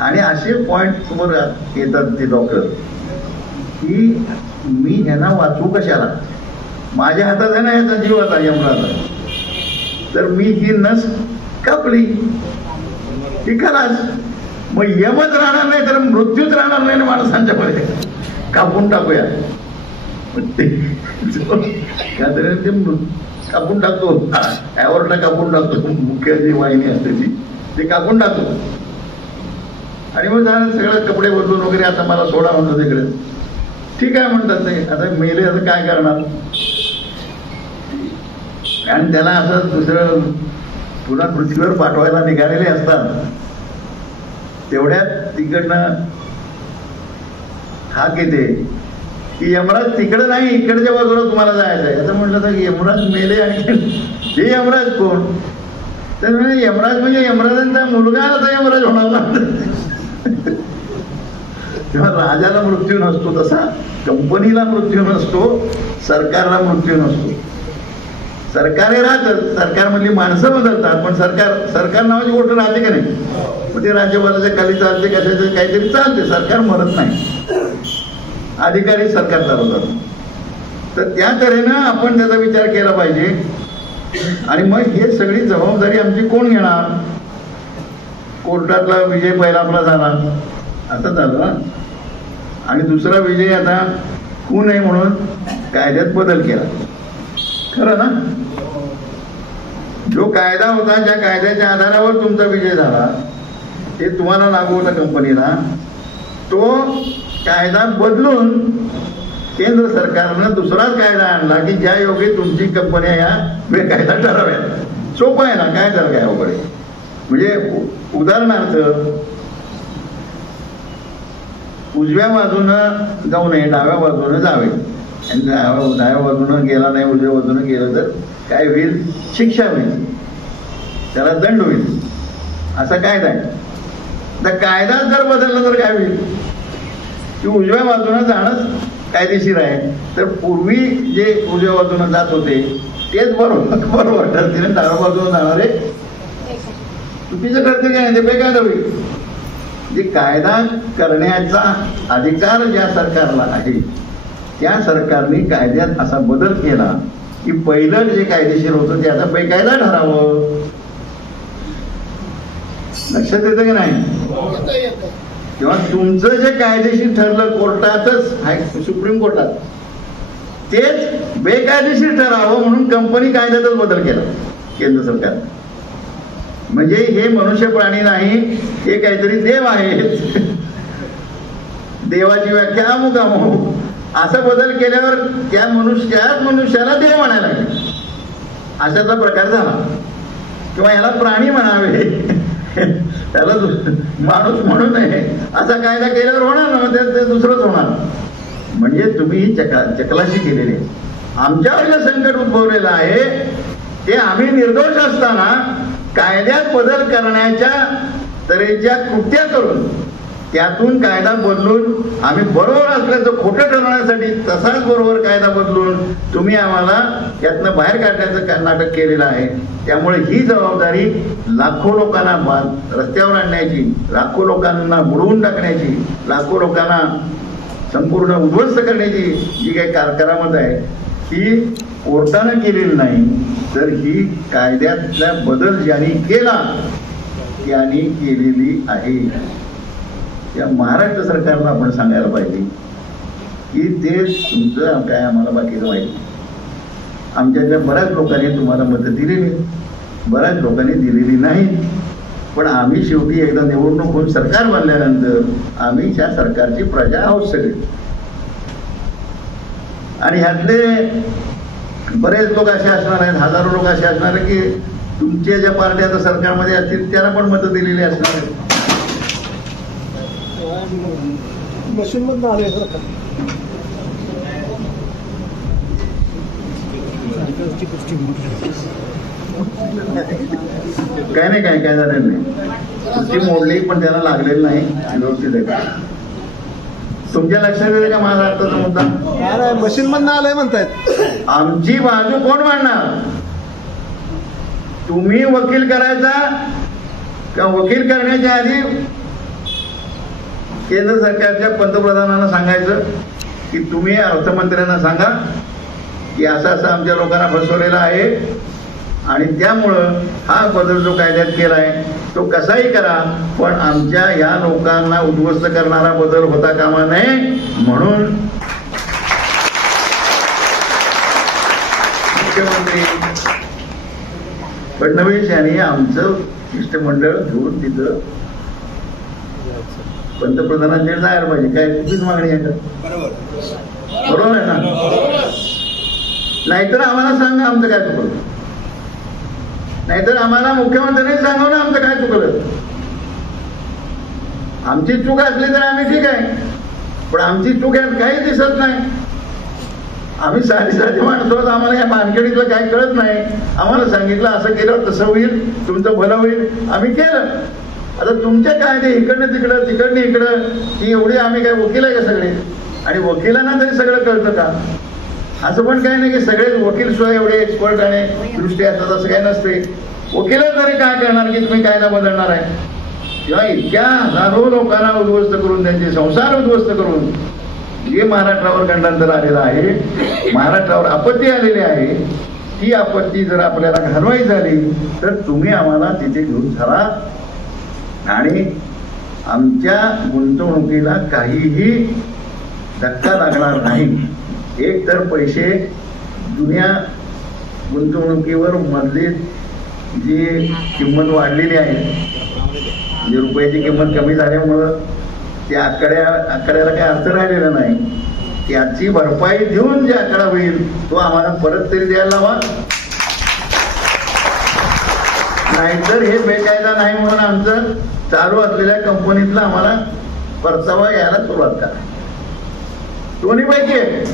आणि असे पॉइंट समोर येतात ते डॉक्टर की मी ह्यांना वाचवू कशाला, माझ्या हातात आहे ना ह्याचा जीव आता यमराजा, तर मी ही नस कापली की खलास, मग यमच राहणार नाही तर मृत्यूच राहणार नाही ना माणसांच्या मध्ये, कापून टाकूया ते कापून टाकतो, ॲवॉर्डला कापून टाकतो, मुख्य जी वाहिनी असते ती कापून टाकतो आणि मग झालं सगळं कपडे बदलून वगैरे, आता मला सोडा म्हणतो तिकडे, ठीक आहे म्हणतात ते, आता मेले आता काय करणार, आणि त्याला असं दुसरं पुन्हा पृथ्वीवर पाठवायला निघालेले असतात, तेवढ्यात तिकडनं हाक येते की यमराज तिकडे नाही इकडच्या बाजूला तुम्हाला जायचं आहे. असं म्हटलं तर यमराज मेले आणि हे यमराज कोण, तर यमराज म्हणजे यमराजांचा मुलगा आता यमराज होणार ना. तेव्हा राजाला मृत्यू नसतो तसा कंपनीला मृत्यू नसतो, सरकारला मृत्यू नसतो. सरकार हे राहतं, सरकारमधली माणसं बदलतात, पण सरकार नावाची गोष्ट राहते का नाही, मग ते राज्यपालाच्या खाली चालते, कशाचे काहीतरी चालते, सरकार मरत नाही, अधिकारी सरकार चालवतात. तर त्या तऱ्हेनं आपण त्याचा विचार केला पाहिजे. आणि मग हे सगळी जबाबदारी आमची कोण घेणार, कोर्टातला विजय पहिला आपला झाला, असं झालं ना, आणि दुसरा विजय आता होऊ नये म्हणून कायद्यात बदल केला, खरं ना. जो कायदा होता, ज्या कायद्याच्या आधारावर तुमचा विजय झाला, ते तुम्हाला लागू होता कंपनीला, तो कायदा बदलून केंद्र सरकारनं दुसराच कायदा आणला की ज्या योगे तुमची कंपन्या या बेकायदा ठराव्यात. सोपं आहे ना, काय झालं काय अवघड. म्हणजे उदाहरणार्थ उजव्या बाजूनं जाऊ नये, डाव्या बाजूनं जावे, आणि डाव्या बाजूनं गेला नाही, उजव्या बाजूनं गेलं तर काय होईल, शिक्षा होईल, त्याला दंड होईल, असा कायदा आहे. तर कायदा जर बदलला तर काय होईल की उजव्या बाजूनं जाणंच कायदेशीर आहे, तर पूर्वी जे उजव्या बाजूनं जात होते तेच बरोबर ठरतील, डाव्या बाजूनं जाणारे चुकीचं करते काय, ते बेकायदा होईल. जे कायदा करण्याचा अधिकार ज्या सरकारला आहे, त्या सरकारने कायद्यात असा बदल केला की पहिलं जे कायदेशीर होतं ते आता बेकायदा ठरावं. लक्षात येतं की नाही. तेव्हा तुमचं जे कायदेशीर ठरलं कोर्टातच, सुप्रीम कोर्टात, तेच बेकायदेशीर ठरावं म्हणून कंपनी कायद्यातच बदल केला केंद्र सरकार. म्हणजे हे मनुष्य प्राणी नाही, हे काहीतरी देव आहेत, देवाची व्याख्या अमुक अमुक, असा बदल केल्यावर त्या मनुष्याला देव म्हणायला लागले, अशाचा प्रकार झाला. किंवा याला प्राणी म्हणावे, त्याला माणूस म्हणू नये, असा कायदा केल्यावर होणार ना, मग ते दुसरंच होणार. म्हणजे तुम्ही चकलाशी केलेली. आमच्यावर जे संकट उद्भवलेलं आहे ते आम्ही निर्दोष असताना कायद्यात बदल करण्याच्या तऱ्हेच्या कृत्या करून त्यातून कायदा बदलून आम्ही बरोबर असल्याचं खोटं ठरवण्यासाठी तसाच बरोबर कायदा बदलून तुम्ही आम्हाला त्यातनं बाहेर काढण्याचं नाटक केलेलं आहे. त्यामुळे ही जबाबदारी लाखो लोकांना रस्त्यावर आणण्याची, लाखो लोकांना बुडवून टाकण्याची, लाखो लोकांना संपूर्ण उद्ध्वस्त करण्याची जी काही करामत आहे ही कोर्टानं केलेली नाही, तर ही कायद्यातला बदल ज्यांनी केला त्यांनी केलेली आहे. या महाराष्ट्र सरकारला आपण सांगायला पाहिजे की ते तुमचं काय आम्हाला बाकीचं माहिती. आमच्याच्या बऱ्याच लोकांनी तुम्हाला मतं दिलेली, बऱ्याच लोकांनी दिलेली नाही, पण आम्ही शेवटी एकदा निवडणूक होऊन सरकार बनल्यानंतर आम्ही त्या सरकारची प्रजा आहोत सगळे. आणि ह्यातले बरेच लोक असे असणार आहेत, हजारो लोक असे असणार आहे की तुमच्या ज्या पार्ट्या आता सरकारमध्ये असतील त्यांना पण मतं दिलेली असणार आहेत. काय नाही काय झालेलं नाही, कुस्ती मोडली पण त्याला लागलेलं नाही, व्यवस्थित आहे. तुमच्या लक्षात येईल का माझा अर्थाचा मुद्दा. मशीन मधनं आलंय म्हणतायत. आमची बाजू कोण मांडणार, तुम्ही वकील करायचा का वकील करण्याच्या आधी केंद्र सरकारच्या पंतप्रधानांना सांगायचं की तुम्ही अर्थमंत्र्यांना सांगा की असं असं आमच्या लोकांना फसवलेलं आहे आणि त्यामुळं हा बदल जो कायद्यात केलाय तो कसाही करा, पण आमच्या या लोकांना उद्ध्वस्त करणारा बदल होता कामा नये. म्हणून मुख्यमंत्री फडणवीस यांनी आमचं शिष्टमंडळ घेऊन तिथं पंतप्रधानांकडे जायला पाहिजे. काय चुकीच मागणी आहे का? बरोबर आहे ना? नाहीतर आम्हाला सांगा आमचं काय चुकलं, नाहीतर आम्हाला मुख्यमंत्र्यांनी सांगावं ना आमचं काय चुकलं. आमची चूक असली तर आम्ही ठीक आहे, पण आमची चूक यात काही दिसत नाही. आम्ही साधी माणसं, आम्हाला या मानखेडीतलं काही कळत नाही. आम्हाला सांगितलं असं केलं तसं होईल, तुमचं भलं होईल, आम्ही केलं. आता तुमच्या कायदे इकडनं तिकडं तिकडनं इकडं की एवढी आम्ही काय वकील आहे का सगळे? आणि वकिलांना तरी सगळं कळतं का? असं पण काही नाही की सगळेच वकील सुद्धा एवढे एक्सपर्ट आणि दृष्टी असतात असं काही नसते. वकिला तरी काय करणार की तुम्ही कायदा बदलणार आहे? किंवा इतक्या हजारो लोकांना उद्ध्वस्त करून, त्यांचे संसार उद्ध्वस्त करून जे महाराष्ट्रावर गंडांतर आलेलं आहे, महाराष्ट्रावर आपत्ती आलेली आहे, ती आपत्ती जर आपल्याला घालवायची झाली तर तुम्ही आम्हाला तिथे घेऊन चला आणि आमच्या गुंतवणुकीला काहीही धक्का लागणार नाही. एक तर पैसे जुन्या गुंतवणुकीवर मधली जी किंमत वाढलेली आहे, जी रुपयाची किंमत कमी झाल्यामुळं त्या आकड्याला काही अर्थ राहिलेला नाही. त्याची भरपाई देऊन जे आकडा होईल तो आम्हाला परत तरी द्यायला हवा. नाहीतर हे बेकायदा नाही म्हणून आमचं चालू असलेल्या कंपनीतला आम्हाला परतावा यायला सुरुवात करा. दोन्ही पैकी आहे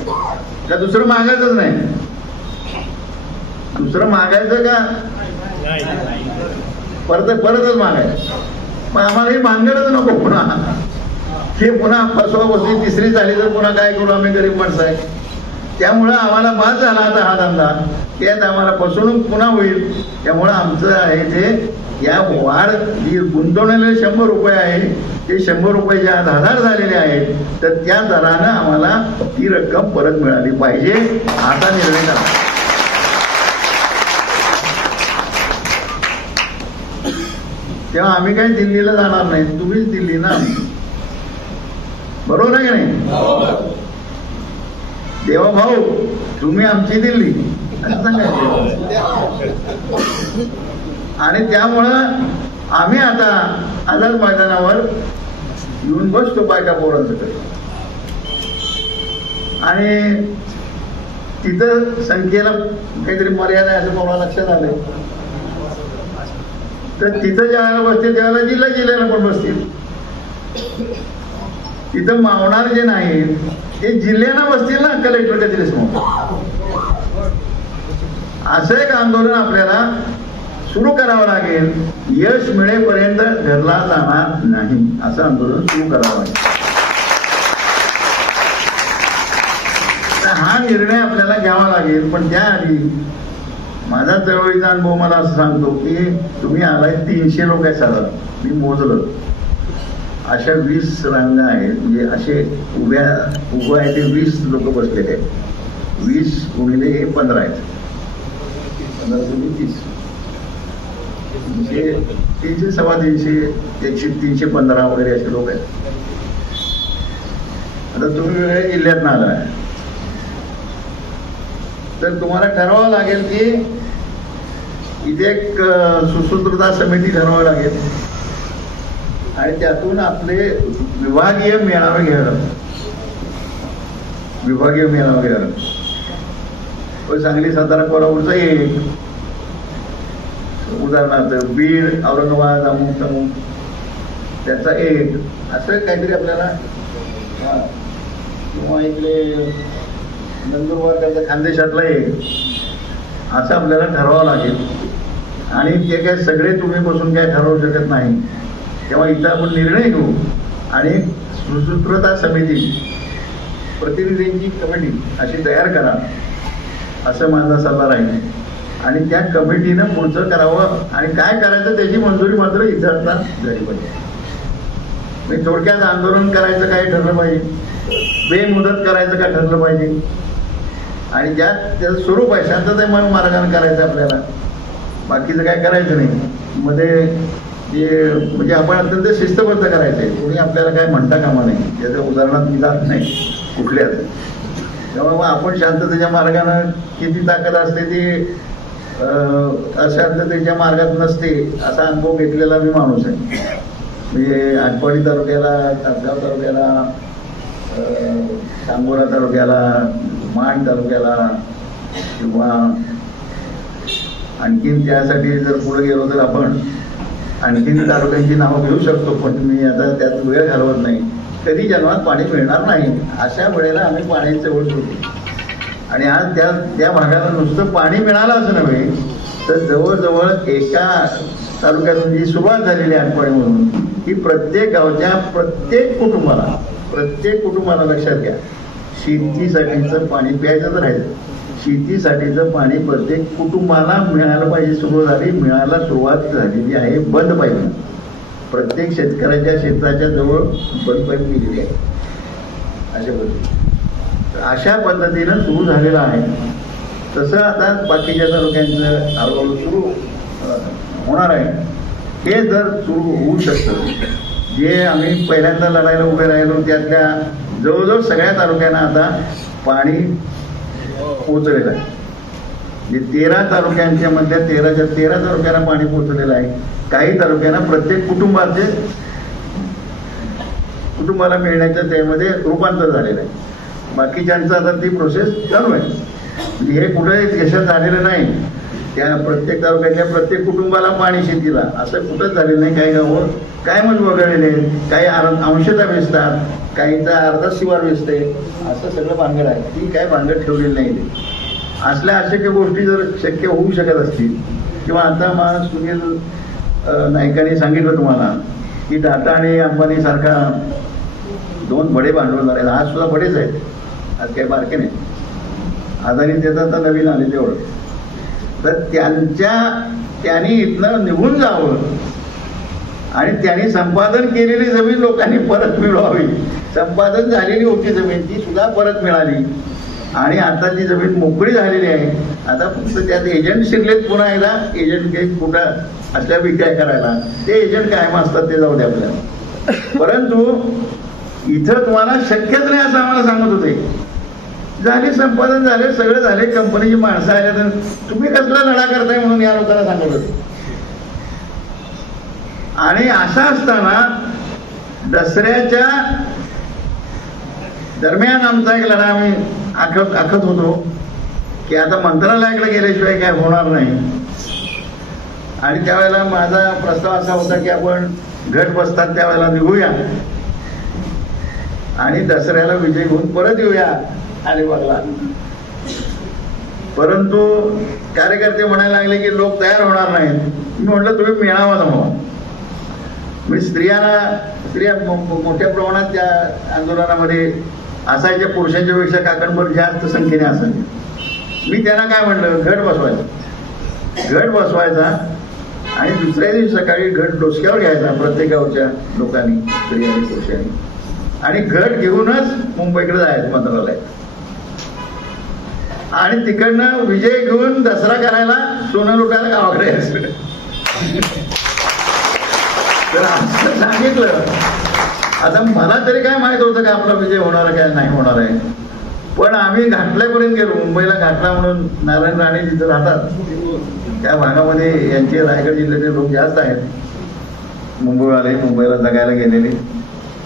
का? दुसरं मागायचंच नाही? दुसरं मागायचं का? परतच मागायचं. मग आम्हाला हे भांगडच नको पुन्हा. हे पुन्हा फसवा बसली तिसरी झाली तर पुन्हा काय करू? आम्ही गरीब माणसं आहे. त्यामुळं आम्हाला बाद झाला आता हा धंदा, त्यात आम्हाला फसवणूक पुन्हा होईल. त्यामुळं आमचं आहे ते या वाढ जी गुंतवलेले 100 रुपये आहे ते 100 रुपये ज्या 10,000 झालेले आहेत तर त्या दरानं आम्हाला ती रक्कम परत मिळाली पाहिजे. आता निर्णय करा. तेव्हा आम्ही काही दिल्लीला जाणार नाही, तुम्हीच दिल्ली ना, बरोबर आहे का नाही? देवा भाऊ तुम्ही आमची दिल्ली असं सांगायचं. आणि त्यामुळं आम्ही आता आझाद मैदानावर येऊन बसतो बायका पोरांचं आणि तिथं संख्येला काहीतरी मर्यादा आहे असं मला लक्षात आलंय. तर तिथं ज्यावेळेला बसते त्यावेळेला जिल्ह्याला पण बसतील. तिथं मावणार जे नाही ते जिल्ह्याला बसतील ना कलेक्टर कचेरीसमोर. असं एक आंदोलन आपल्याला सुरू करावं लागेल. यश मिळेपर्यंत घरला जाणार नाही असं आंदोलन सुरू करावं लागेल. हा निर्णय आपल्याला घ्यावा लागेल. पण त्याआधी माझा चळवळीचा अनुभव मला असं सांगतो की तुम्ही आलाय 300 लोक आहे साधारण, मी मोजलं. अशा 20 रांगा आहेत, म्हणजे असे उभं आहे ते 20 लोक बसलेले आहेत. 20 गुणिले 15 आहेत, 15 गुणिले 30, 300, 350, 315 वगैरे असे लोक आहेत. आता तुम्ही वेगळ्या जिल्ह्यात आलाय तर तुम्हाला ठरवावं लागेल की इथे एक सुसूत्रता समिती ठरवावी लागेल आणि त्यातून आपले विभागीय मेळावे घेणं. सांगली, सातारा, कोल्हापूरचा एक, उदाहरणार्थ बीड, औरंगाबाद, अमुक तमुक त्याचा एक, असं काहीतरी आपल्याला, किंवा इकडे नंदुरबार त्याचा खानदेशातला एक, असं आपल्याला ठरवावं लागेल. आणि ते काय सगळे तुम्ही बसून काय ठरवू शकत नाही. तेव्हा इथं आपण निर्णय घेऊ आणि सुसूत्रता समिती, प्रतिनिधींची कमिटी अशी तयार करा असं माझा सल्ला राहील. आणि त्या कमिटीनं पुढचं करावं आणि काय करायचं त्याची मंजुरी मात्र इथं आता झाली पाहिजे. म्हणजे थोडक्यात आंदोलन करायचं काय ठरलं पाहिजे, बेमुदत करायचं काय ठरलं पाहिजे, आणि त्याचं स्वरूप आहे शांतता मन मार्गाने करायचं आपल्याला, बाकीचं काय करायचं नाही. मध्ये जे म्हणजे आपण अत्यंत शिस्तबद्ध करायचं आहे, कोणी आपल्याला काय म्हणता कामा नाही, त्याच्या उदाहरणात मी जात नाही कुठल्याच. तेव्हा मग आपण शांततेच्या मार्गानं किती ताकद असते ती अशांततेच्या मार्गात नसते असा अनुभव घेतलेला मी माणूस आहे. म्हणजे आटपाडी तालुक्याला, तासगाव तालुक्याला, सांगोला तालुक्याला, माण तालुक्याला किंवा आणखीन त्यासाठी जर पुढे गेलो तर आपण आणखीन तालुक्यांची नावं घेऊ शकतो, पण मी आता त्यात वेळ घालवत नाही. कधी जन्मात पाणी मिळणार नाही अशा वेळेला आम्ही पाण्याची चवळ ठेवतो, आणि आज त्या भागाला नुसतं पाणी मिळालं असं नव्हे तर जवळजवळ एका तालुक्यातून जी सुरुवात झालेली आहे आटपाडी म्हणून, ही प्रत्येक गावच्या प्रत्येक कुटुंबाला लक्षात घ्या, शेतीसाठीचं पाणी प्यायचं तर राहायचं, शेतीसाठीचं पाणी प्रत्येक कुटुंबाला मिळायला पाहिजे. मिळायला सुरुवात झालेली आहे. बंद पाहिजे, प्रत्येक शेतकऱ्याच्या शेताच्या जवळ बंद पाईप गेलेली आहे. अशा पद्धतीनं सुरू झालेलं आहे. तसं आता बाकीच्या तालुक्यांचं हळूहळू सुरू होणार आहे. हे जर सुरू होऊ शकतं, जे आम्ही पहिल्यांदा लढायला उभे राहिलो त्यातल्या जवळजवळ सगळ्या तालुक्यांना आता पाणी पोहोचलेलं आहे. जे 13 तालुक्यांच्या मधल्या 13 तालुक्यांना पाणी पोहोचलेलं आहे. काही तालुक्यांना प्रत्येक कुटुंबाला मिळण्याचं त्यामध्ये रूपांतर झालेलं आहे. बाकीच्यांचं आता ती प्रोसेस चालू आहे. म्हणजे हे कुठे यशात झालेलं नाही. त्या प्रत्येक तालुक्यातल्या प्रत्येक कुटुंबाला पाणी शेतीला असं कुठंच झालेलं नाही. काही गावं काय मग वगळलेले आहेत, काही अंशता वेचतात, काहींचा अर्धा शिवार वेचते, असं सगळं भानगड आहे. ती काय भानगड ठेवलेली नाही. असल्या अशक्य गोष्टी जर शक्य होऊ शकत असतील, किंवा आता मला सुनील नाईकांनी सांगितलं तुम्हाला की टाटा आणि अंबानी सारखा 2 बडे भांडवलदार आहेत. आज सुद्धा बडेच आहेत, आज काही बारके नाही. आजारी देतात तर नवीन आले तेवढं. तर त्यांनी इथनं निघून जावं आणि त्यांनी संपादन केलेली जमीन लोकांनी परत मिळवावी. संपादन झालेली होती जमीन, ती सुद्धा परत मिळाली, आणि आता ती जमीन मोकळी झालेली आहे. आता फक्त त्यात एजंट शिरलेत पुन्हा एकदा एजंट काही कुठं असल्या विक्री करायला. ते एजंट कायम असतात, ते जाऊ द्या आपल्याला. परंतु इथं तुम्हाला शक्यच नाही असं आम्हाला सांगत होते. झाले, संपादन झाले, सगळं झाले, कंपनीची माणसं आल्या, तर तुम्ही कसला लढा करताय म्हणून या लोकांना सांगत होते. आणि असं असताना दसऱ्याच्या दरम्यान आमचा एक लढा आम्ही आखत होतो की आता मंत्रालयाकडे गेल्याशिवाय काय होणार नाही. आणि त्यावेळेला माझा प्रस्ताव असा होता की आपण घट बसतात त्यावेळेला निघूया आणि दसऱ्याला विजय घेऊन परत येऊया अलिबागला. परंतु कार्यकर्ते म्हणायला लागले की लोक तयार होणार नाहीत. मी म्हटलं तुम्ही मेळावा जमवा. म्हणजे स्त्रिया मोठ्या प्रमाणात त्या आंदोलनामध्ये असायच्या, पुरुषांच्या पेक्षा काकणभर जास्त संख्येने असायचे. मी त्यांना काय म्हटलं, घट बसवायचा आणि दुसऱ्या दिवशी सकाळी घट डोसक्यावर घ्यायचा प्रत्येक गावच्या लोकांनी, स्त्रिया आणि पुरुषांनी, आणि घट घेऊनच मुंबईकडे जायचं मंत्रालयात, आणि तिकडनं विजय घेऊन दसरा करायला, सोनं लुटायला गावाकडे यायचं. तर असं सांगितलं. आता मला तरी काय माहित होतं का आपला विजय होणार आहे काय नाही होणार आहे. पण आम्ही घाटल्यापर्यंत गेलो. मुंबईला घाटला म्हणून नारायण राणे जिथं राहतात त्या भागामध्ये यांचे रायगड जिल्ह्याचे लोक जास्त आहेत, मुंबईवाले, मुंबईला जगायला गेलेले.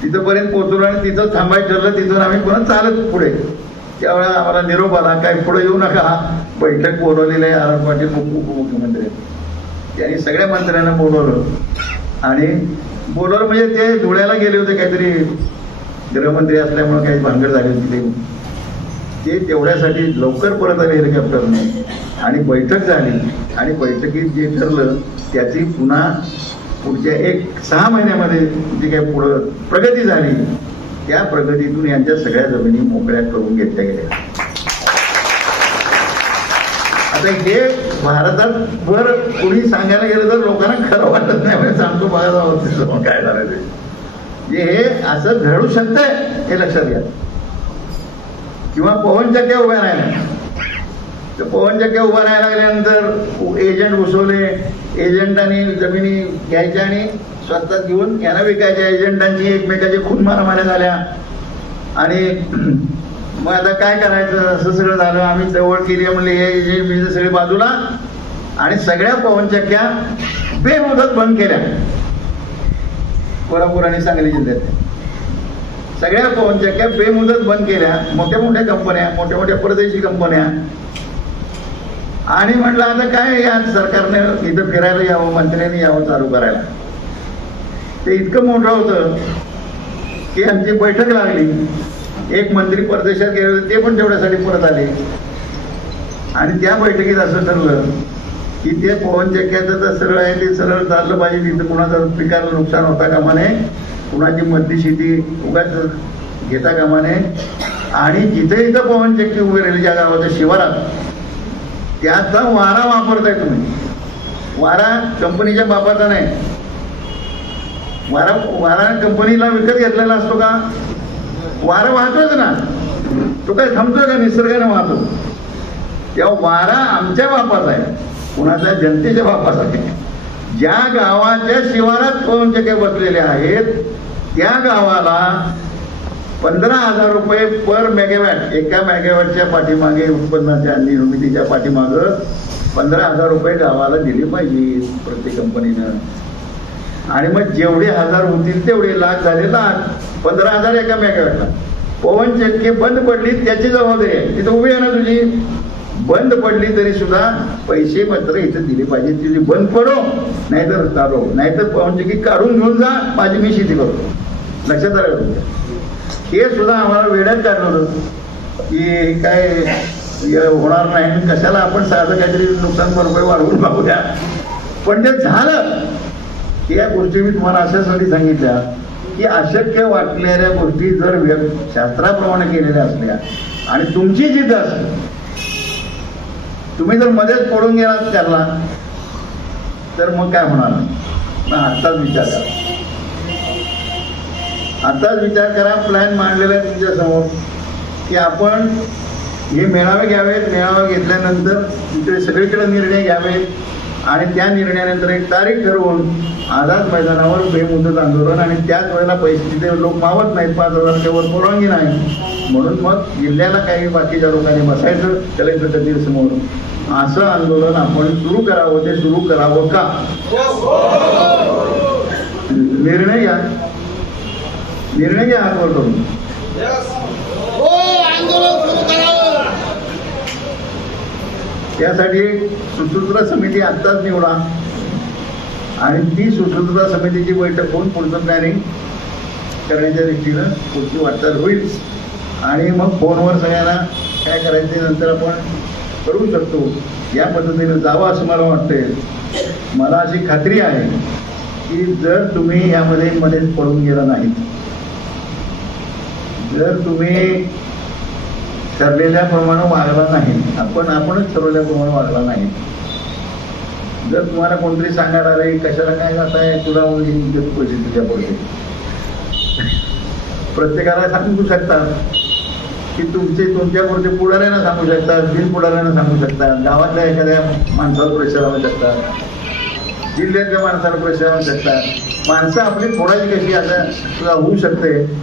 तिथंपर्यंत पोहोचलो आणि तिथं थांबायचं ठरलं. तिथून आम्ही पुन्हा चालत पुढे. त्यावेळेला आम्हाला निरोप आला, काय पुढे येऊ नका, बैठक बोलवलेली आहे, आर पाटील उपमुख्यमंत्री, त्यांनी सगळ्या मंत्र्यांना बोलवलं. आणि बोलवलं म्हणजे ते धुळ्याला गेले होते, काहीतरी गृहमंत्री असल्यामुळे काही भानगड झाली होती. ते तेवढ्यासाठी लवकर परत आले हेलिकॉप्टरने आणि बैठक झाली. आणि बैठकीत जे ठरलं त्याची पुन्हा पुढच्या 6 महिन्यामध्ये जी काही पुढं प्रगती झाली, त्या प्रगतीतून यांच्या सगळ्या जमिनी मोकळ्या करून घेतल्या गेल्या. आता हे भारतात भर कुणी सांगायला गेलं तर लोकांना खरं वाटत नाही. म्हणजे सांगतो बघा काय झालं ते. हे असं घडू शकतंय हे लक्षात घ्या. किंवा पवनचक्क्या उभ्या राहिल्या, तर पवनचक्क्या उभ्या राहायला लागल्यानंतर एजंट घुसवले, एजंटांनी जमिनी घ्यायच्या आणि स्वतः घेऊन यांना विकायच्या, एजंटांची एकमेकाची खून मारामाऱ्या झाल्या. आणि मग आता काय करायचं असं सगळं झालं. आम्ही जवळ केली म्हणले हे एजंट बिजंट सगळे बाजूला, आणि सगळ्या पवनचक्क्या बेमुदत बंद केल्या. कोल्हापूर आणि सांगली जिल्ह्यात सगळ्या पवनचक्क्या बेमुदत बंद केल्या. मोठ्या मोठ्या कंपन्या, मोठ्या मोठ्या परदेशी कंपन्या. आणि म्हटलं आता काय या सरकारने इथं फिरायला यावं, मंत्र्यांनी यावं चालू करायला. ते इतकं मोठं होतं की आमची बैठक लागली. एक मंत्री परदेशात गेले होते, ते पण तेवढ्यासाठी परत आले. आणि त्या बैठकीत असं ठरलं की ते पवनचक्क्याचं तर सरळ आहे ते सरळ चाललं पाहिजे. तिथं कुणाचं पिकाला नुकसान होता कामा नये, कुणाची मधली शेती उगाच घेता कामा नये. आणि जिथे इथं पवनचक्की उभी राहिली ज्या गावाच्या शिवारात, त्याचा वारा वापरताय तुम्ही. वारा कंपनीच्या बापाचा नाही. वारा कंपनीला विकत घेतलेला असतो का? वारा वाहतोच ना, तो काय थांबतोय का? निसर्गाने वाहतो. तेव्हा वारा आमच्या बापाचा आहे, कुणाच्या जनतेच्या बापाचा आहे. ज्या गावाच्या शिवारात पवनचक्क्या बसलेल्या आहेत त्या गावाला 15,000 रुपये पर मेगावॅट, एका मेगावॅटच्या पाठीमागे उत्पन्नाच्या निर्मितीच्या पाठीमागं 15,000 रुपये गावाला दिले पाहिजे प्रत्येक कंपनीनं. आणि मग जेवढे हजार होतील तेवढे, लाख झाले लाख, 15,000 एका मेगावॅटला. पवनचक्की बंद पडली त्याची जबाबदारी आहे. तिथं उभी आहे ना तुझी. बंद पडली तरी सुद्धा पैसे मात्र इथं दिले पाहिजे. तुझी बंद पडो नाहीतर चालू, नाहीतर पवनचक्की काढून घेऊन जा, माझी मी शेती करतो. लक्षात आलं तुमच्या. हे सुद्धा आम्हाला वेड्यात काढलं होतं की काय होणार नाही, कशाला आपण साधं काहीतरी नुकसान भरपाई वाढवून बघूया. पण ते झालं. या गोष्टी मी तुम्हाला अशासाठी सांगितल्या की अशक्य वाटलेल्या गोष्टी जर शास्त्राप्रमाणे केलेल्या असल्या आणि तुमची जिद्द असली, तुम्ही जर मध्येच पडून गेलात त्याला, तर मग काय होणार? मग आत्ताच विचार करा. आत्ताच विचार करा. प्लॅन मांडलेला आहे तुमच्या समोर की आपण हे मेळावे घ्यावेत. मेळावे घेतल्यानंतर तिथे सगळीकडे निर्णय घ्यावेत आणि त्या निर्णयानंतर एक तारीख ठरवून आझाद मैदानावर बेमुदत आंदोलन. आणि त्याच वेळेला पैसे तिथे लोक मावत नाहीत, 5,000 वर परवानगी नाही, म्हणून मग जिल्ह्याला काही बाकीच्या लोकांनी बसायचं कलेक्टर कचेरी समोर. असं आंदोलन आपण सुरू करावं. ते सुरू करावं का? निर्णय घ्या. निर्णय घ्या हातवर करून. त्यासाठी सुसूत्र समिती आत्ताच निवडा आणि ती सुसूत्र समितीची बैठक होऊन पुढचं प्लॅनिंग करण्याच्या दृष्टीनं पुढची वाटचाल होईल. आणि मग फोनवर सगळ्यांना काय करायचे नंतर आपण करू शकतो. या पद्धतीनं जावं असं मला वाटतंय. मला अशी खात्री आहे की जर तुम्ही यामध्ये मध्येच पडून गेला नाही, जर तुम्ही ठरलेल्याप्रमाणे वागला नाही, आपणच ठरवल्याप्रमाणे वागला नाही, जर तुम्हाला कोणतरी सांगायला आलं कशाला काय जात आहे, तुला पैसे तुझ्या पडते, प्रत्येकाला सांगू शकतात की तुमच्यापुरते पुढाऱ्यांना सांगू शकतात, बिन पुढाऱ्यांना सांगू शकतात, गावातल्या एखाद्या माणसाला प्रेशर आणू शकतात, जिल्ह्यातल्या माणसाला प्रेशर आणू शकतात. माणसं आपली फोडायची कशी आता तुला होऊ शकते.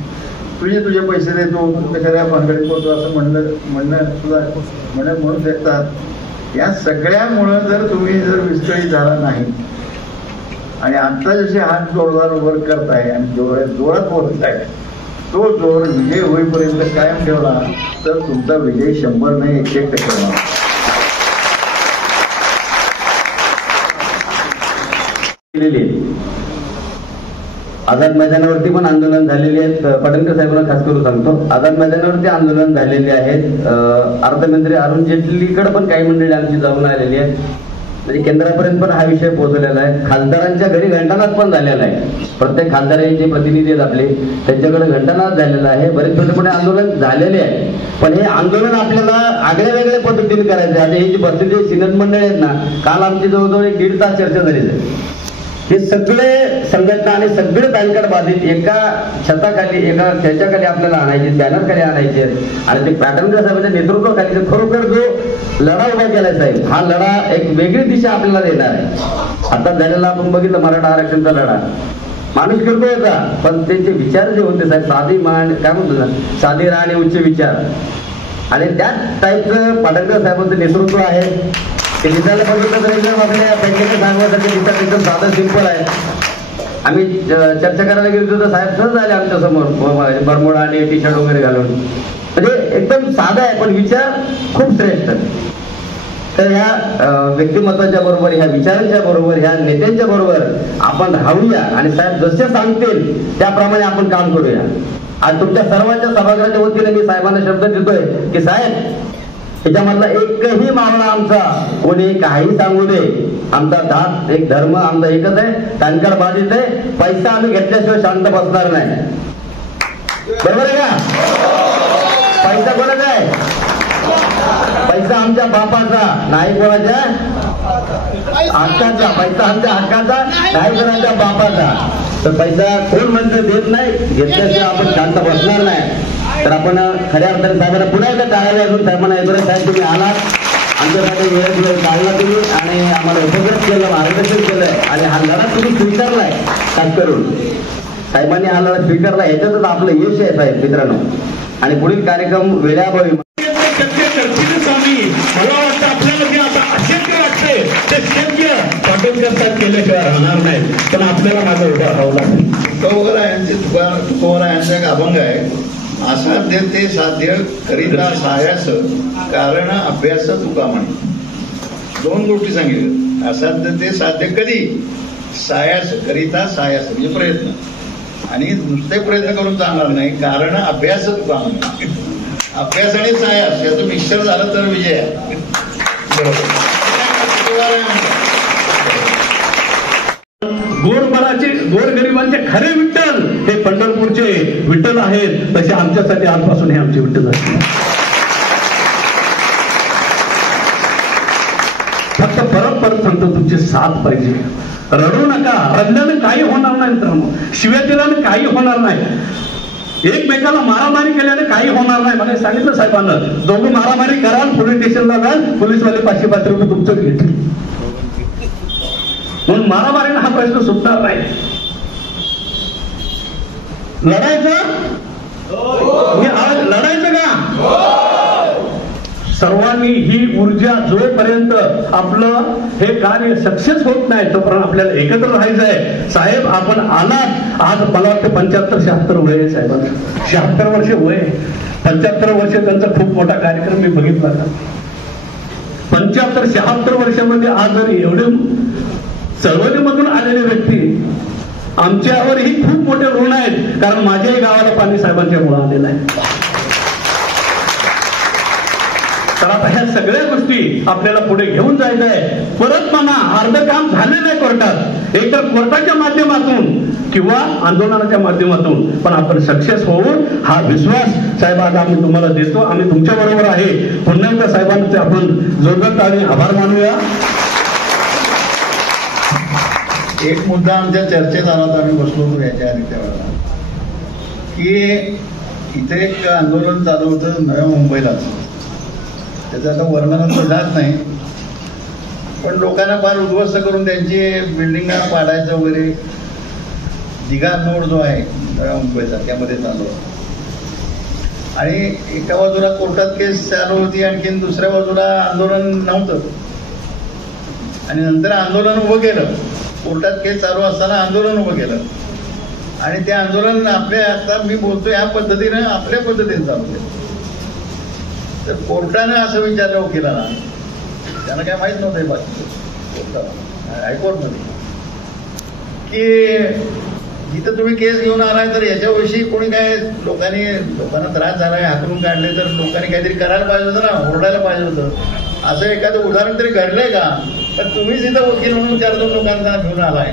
तुझे पैसे देतो, कशाला भानगडीत बोलतो असं म्हणणं सुद्धा म्हणू शकतात. या सगळ्यामुळं जर तुम्ही जर विस्कळीत झाला नाही आणि आता जसे हात जोरदार वर करताय आणि जोरात बोलताय, तो जोर विजय होईपर्यंत कायम ठेवला तर तुमचा विजय 100 नाही 101% होणार. आझाद मैदानावरती पण आंदोलन झालेली आहेत. पाटणकर साहेबांना खास करून सांगतो, आझाद मैदानावरती आंदोलन झालेले आहेत. अर्थमंत्री अरुण जेटलीकडे पण काही मंडळी आमची जाऊन आलेली आहेत. म्हणजे केंद्रापर्यंत पण हा विषय पोहोचलेला आहे. खासदारांच्या घरी घंटानाद पण झालेला आहे. प्रत्येक खासदारांचे जे प्रतिनिधी आहेत आपले त्यांच्याकडे घंटानाद झालेला आहे. बरेच छोटे मोठे आंदोलन झालेले आहे. पण हे आंदोलन आपल्याला आगळ्या वेगळ्या पद्धतीने करायचं आहे. आता हे जी बसलेली सिनेट मंडळी आहेत ना, काल आमची जवळजवळ 1.5 तास चर्चा झाली आहे. हे सगळे संघटना आणि सगळे पॅन कार्ड बाधित एका छताखाली एका त्याच्याखाली आपल्याला आणायचे, बॅनरखाली आणायचे आणि ते पाटणकर साहेबांच्या नेतृत्वाखाली खरोखर जो लढा उभा केलाय साहेब, हा लढा एक वेगळी दिशा आपल्याला देणार आहे. आता झालेला आपण बघितलं मराठा आरक्षणचा लढा, माणूस करतो होता, पण त्यांचे विचार जे होते साहेब साधी मान काय म्हणतो ना, साधी राहणे उच्च विचार, आणि त्याच टाईपचं पाटणकर साहेबांचं नेतृत्व आहे. ते दिसायला बघितलं तर एकदम आपल्या बँकेच्या सांगण्यासाठी दिसतात एकदम साधं सिंपल आहे. आम्ही चर्चा करायला गेलो तर साहेब सहज आले आमच्या समोर बरमुडा आणि टी शर्ट वगैरे घालून, म्हणजे एकदम साधा आहे पण विचार खूप श्रेष्ठ. तर ह्या व्यक्तिमत्वाच्या बरोबर, ह्या विचारांच्या बरोबर, ह्या नेत्यांच्या बरोबर आपण राहूया आणि साहेब जसे सांगतील त्याप्रमाणे आपण काम करूया. आज तुमच्या सर्वांच्या सभागृहाच्या वतीने मी साहेबांना शब्द देतोय की साहेब त्याच्यामधला एकही मावळा आमचा कोणी काही सांगू दे, आमचा धाक एक धर्म आमचा एकच आहे, पॅन कार्ड बाधित आहे, पैसा आम्ही घेतल्याशिवाय शांत बसणार नाही. बरोबर आहे का? पैसा कोणाचा आहे? पैसा आमच्या बापाचा, नाही कोणाच्या हक्काचा. पैसा आमच्या हक्काचा, नाही कोणाच्या बापाचा. तर पैसा कोण म्हणतं देत नाही, घेतल्याशिवाय आपण शांत बसणार नाही. तर आपण खऱ्या अर्थाने साहेबांना पुन्हा एकदा टाळायला असून साहेबांना एकदा साहेब तुम्ही आलात, आमच्यासाठी वेळ काढला तुम्ही आणि आम्हाला उपक्रम केलं, मार्गदर्शन केलंय आणि हा लढा तुम्ही स्वीकारलाय. खास करून साहेबांनी हा लढा स्वीकारला, ह्याच्यातच आपलं यश आहे साहेब मित्रांनो. आणि पुढील कार्यक्रम वेळाभावी मला वाटतं आपल्याला जे आता अशक्य वाटतंय ते शक्य पाटणकर साहेब केल्याशिवाय राहणार नाही. पण आपल्याला मागे उभा राहावं लागेल. तुकोबरायांचा एक अभंग आहे, असाध्य ते साध्य करिता सायास कारण अभ्यास तुका म्हणे. दोन गोष्टी सांगितल्या, असाध्य ते साध्य कधी, सायास करिता सायास म्हणजे प्रयत्न, आणि नुसते प्रयत्न करून चालणार नाही, कारण अभ्यास तुका म्हणे. अभ्यास आणि सायास याचं मिक्सर झालं तर विजय आहे. गोरगरिबांचे खरे विठ्ठल हे पंढरपूरचे विठ्ठल आहेत, तसे आमच्यासाठी आजपासून हे आमचे विठ्ठल असतील. फक्त परत सांगतो, तुमची साथ पाहिजे. रडू नका, रडल्यानं काही होणार नाही मित्रांनो, शिव्या दिल्यानं काही होणार नाही, एकमेकाला मारामारी केल्याने काही होणार नाही. मला सांगितलं साहेबांना, दोघं मारामारी कराल, पोलीस स्टेशनला जाल, पोलीसवाले 500-500 रुपये तुमचं घेतील. म्हणून मारामारीने हा प्रश्न सुटणार नाही. लढायचं लढायचं का? सर्वांनी ही ऊर्जा जोपर्यंत आपलं हे कार्य सक्सेस होत नाही तोपर्यंत आपल्याला एकत्र राहायचं आहे. साहेब आपण आलात, आज मला वाटतं 75-76 वय आहे साहेबांचं, 76 वर्ष वय, 75 वर्ष त्यांचा खूप मोठा कार्यक्रम मी बघितला का. 75-76 वर्षामध्ये आज जर एवढे चळवळीमधून आलेले व्यक्ती, आमच्यावरही खूप मोठे ऋण आहेत, कारण माझ्याही गावाला पाणी साहेबांच्या मुळे आलेलं आहे. तर आता ह्या सगळ्या गोष्टी आपल्याला पुढे घेऊन जायचं आहे. परत म्हणा, अर्ध काम झालेलं आहे कोर्टात, एकतर कोर्टाच्या माध्यमातून किंवा आंदोलनाच्या माध्यमातून, पण आपण सक्सेस होऊन हा विश्वास साहेब आज आम्ही तुम्हाला देतो. आम्ही तुमच्या बरोबर आहे. पुन्हा एकदा साहेबांचे आपण जोरदार आणि आभार मानूया. एक मुद्दा आमच्या चर्चेत आला होता, आम्ही बसलो होतो याच्या आधी त्यावेळेला, की इथे एक आंदोलन चालू होतं नव्या मुंबईलाच, त्याचं आता वर्णन जात नाही, पण लोकांना फार उद्ध्वस्त करून त्यांची बिल्डिंग पाडायचं वगैरे. दिघा नोड जो आहे नव्या मुंबईचा त्यामध्ये चालू होता, आणि एका बाजूला कोर्टात केस चालू होती, आणखीन दुसऱ्या बाजूला आंदोलन नव्हतं, आणि नंतर आंदोलन उभं केलं. कोर्टात केस चालू असताना आंदोलन उभं केलं, आणि ते आंदोलन आपल्या, आता मी बोलतो या पद्धतीनं आपल्या पद्धतीने चालू केलं. तर कोर्टानं असं विचारलं वकिलांना, त्यांना काय माहित नव्हतं बाकी हायकोर्टमध्ये, की जिथं तुम्ही केस घेऊन आलाय तर याच्याविषयी कोणी काय लोकांना त्रास झालाय, हाकलून काढले, तर लोकांनी काहीतरी करायला पाहिजे होतं ना, ओरडायला पाहिजे होतं. असं एखादं उदाहरण तरी घडलंय का? तर तुम्हीच इथं वकील म्हणून 4-2 लोकांना घेऊन आलाय.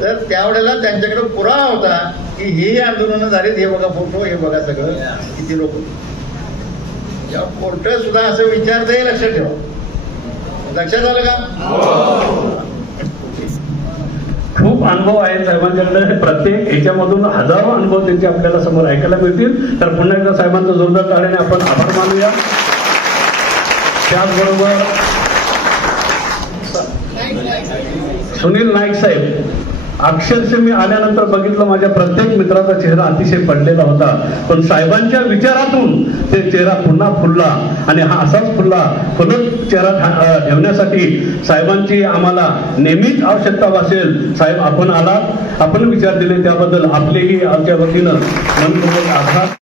तर त्यावेळेला त्यांच्याकडे पुरावा होता की ही आंदोलनं झालीत, हे बघा फोटो, हे बघा सगळं, किती लोक. कोर्ट सुद्धा असं विचारतंय, लक्षात ठेवा. लक्षात आलं का? खूप अनुभव आहेत साहेबांच्याकडे. प्रत्येक ह्याच्यामधून हजारो अनुभव त्यांचे आपल्याला समोर ऐकायला मिळतील. तर पुन्हा एकदा साहेबांचा जोरदार टाळ्याने आपण आभार मानूया. त्याचबरोबर सुनील नाईक साहेब, अक्षरशः मी आल्यानंतर बघितलं माझ्या प्रत्येक मित्राचा चेहरा अतिशय पडलेला होता, पण साहेबांच्या विचारातून ते चेहरा पुन्हा फुलला आणि हा असाच फुलत चेहरा ठेवण्यासाठी साहेबांची आम्हाला नेहमीच आवश्यकता भासेल. साहेब आपण आलात, आपण विचार दिले त्याबद्दल आपलेही आमच्या वतीनं मनपूर्वक आभार.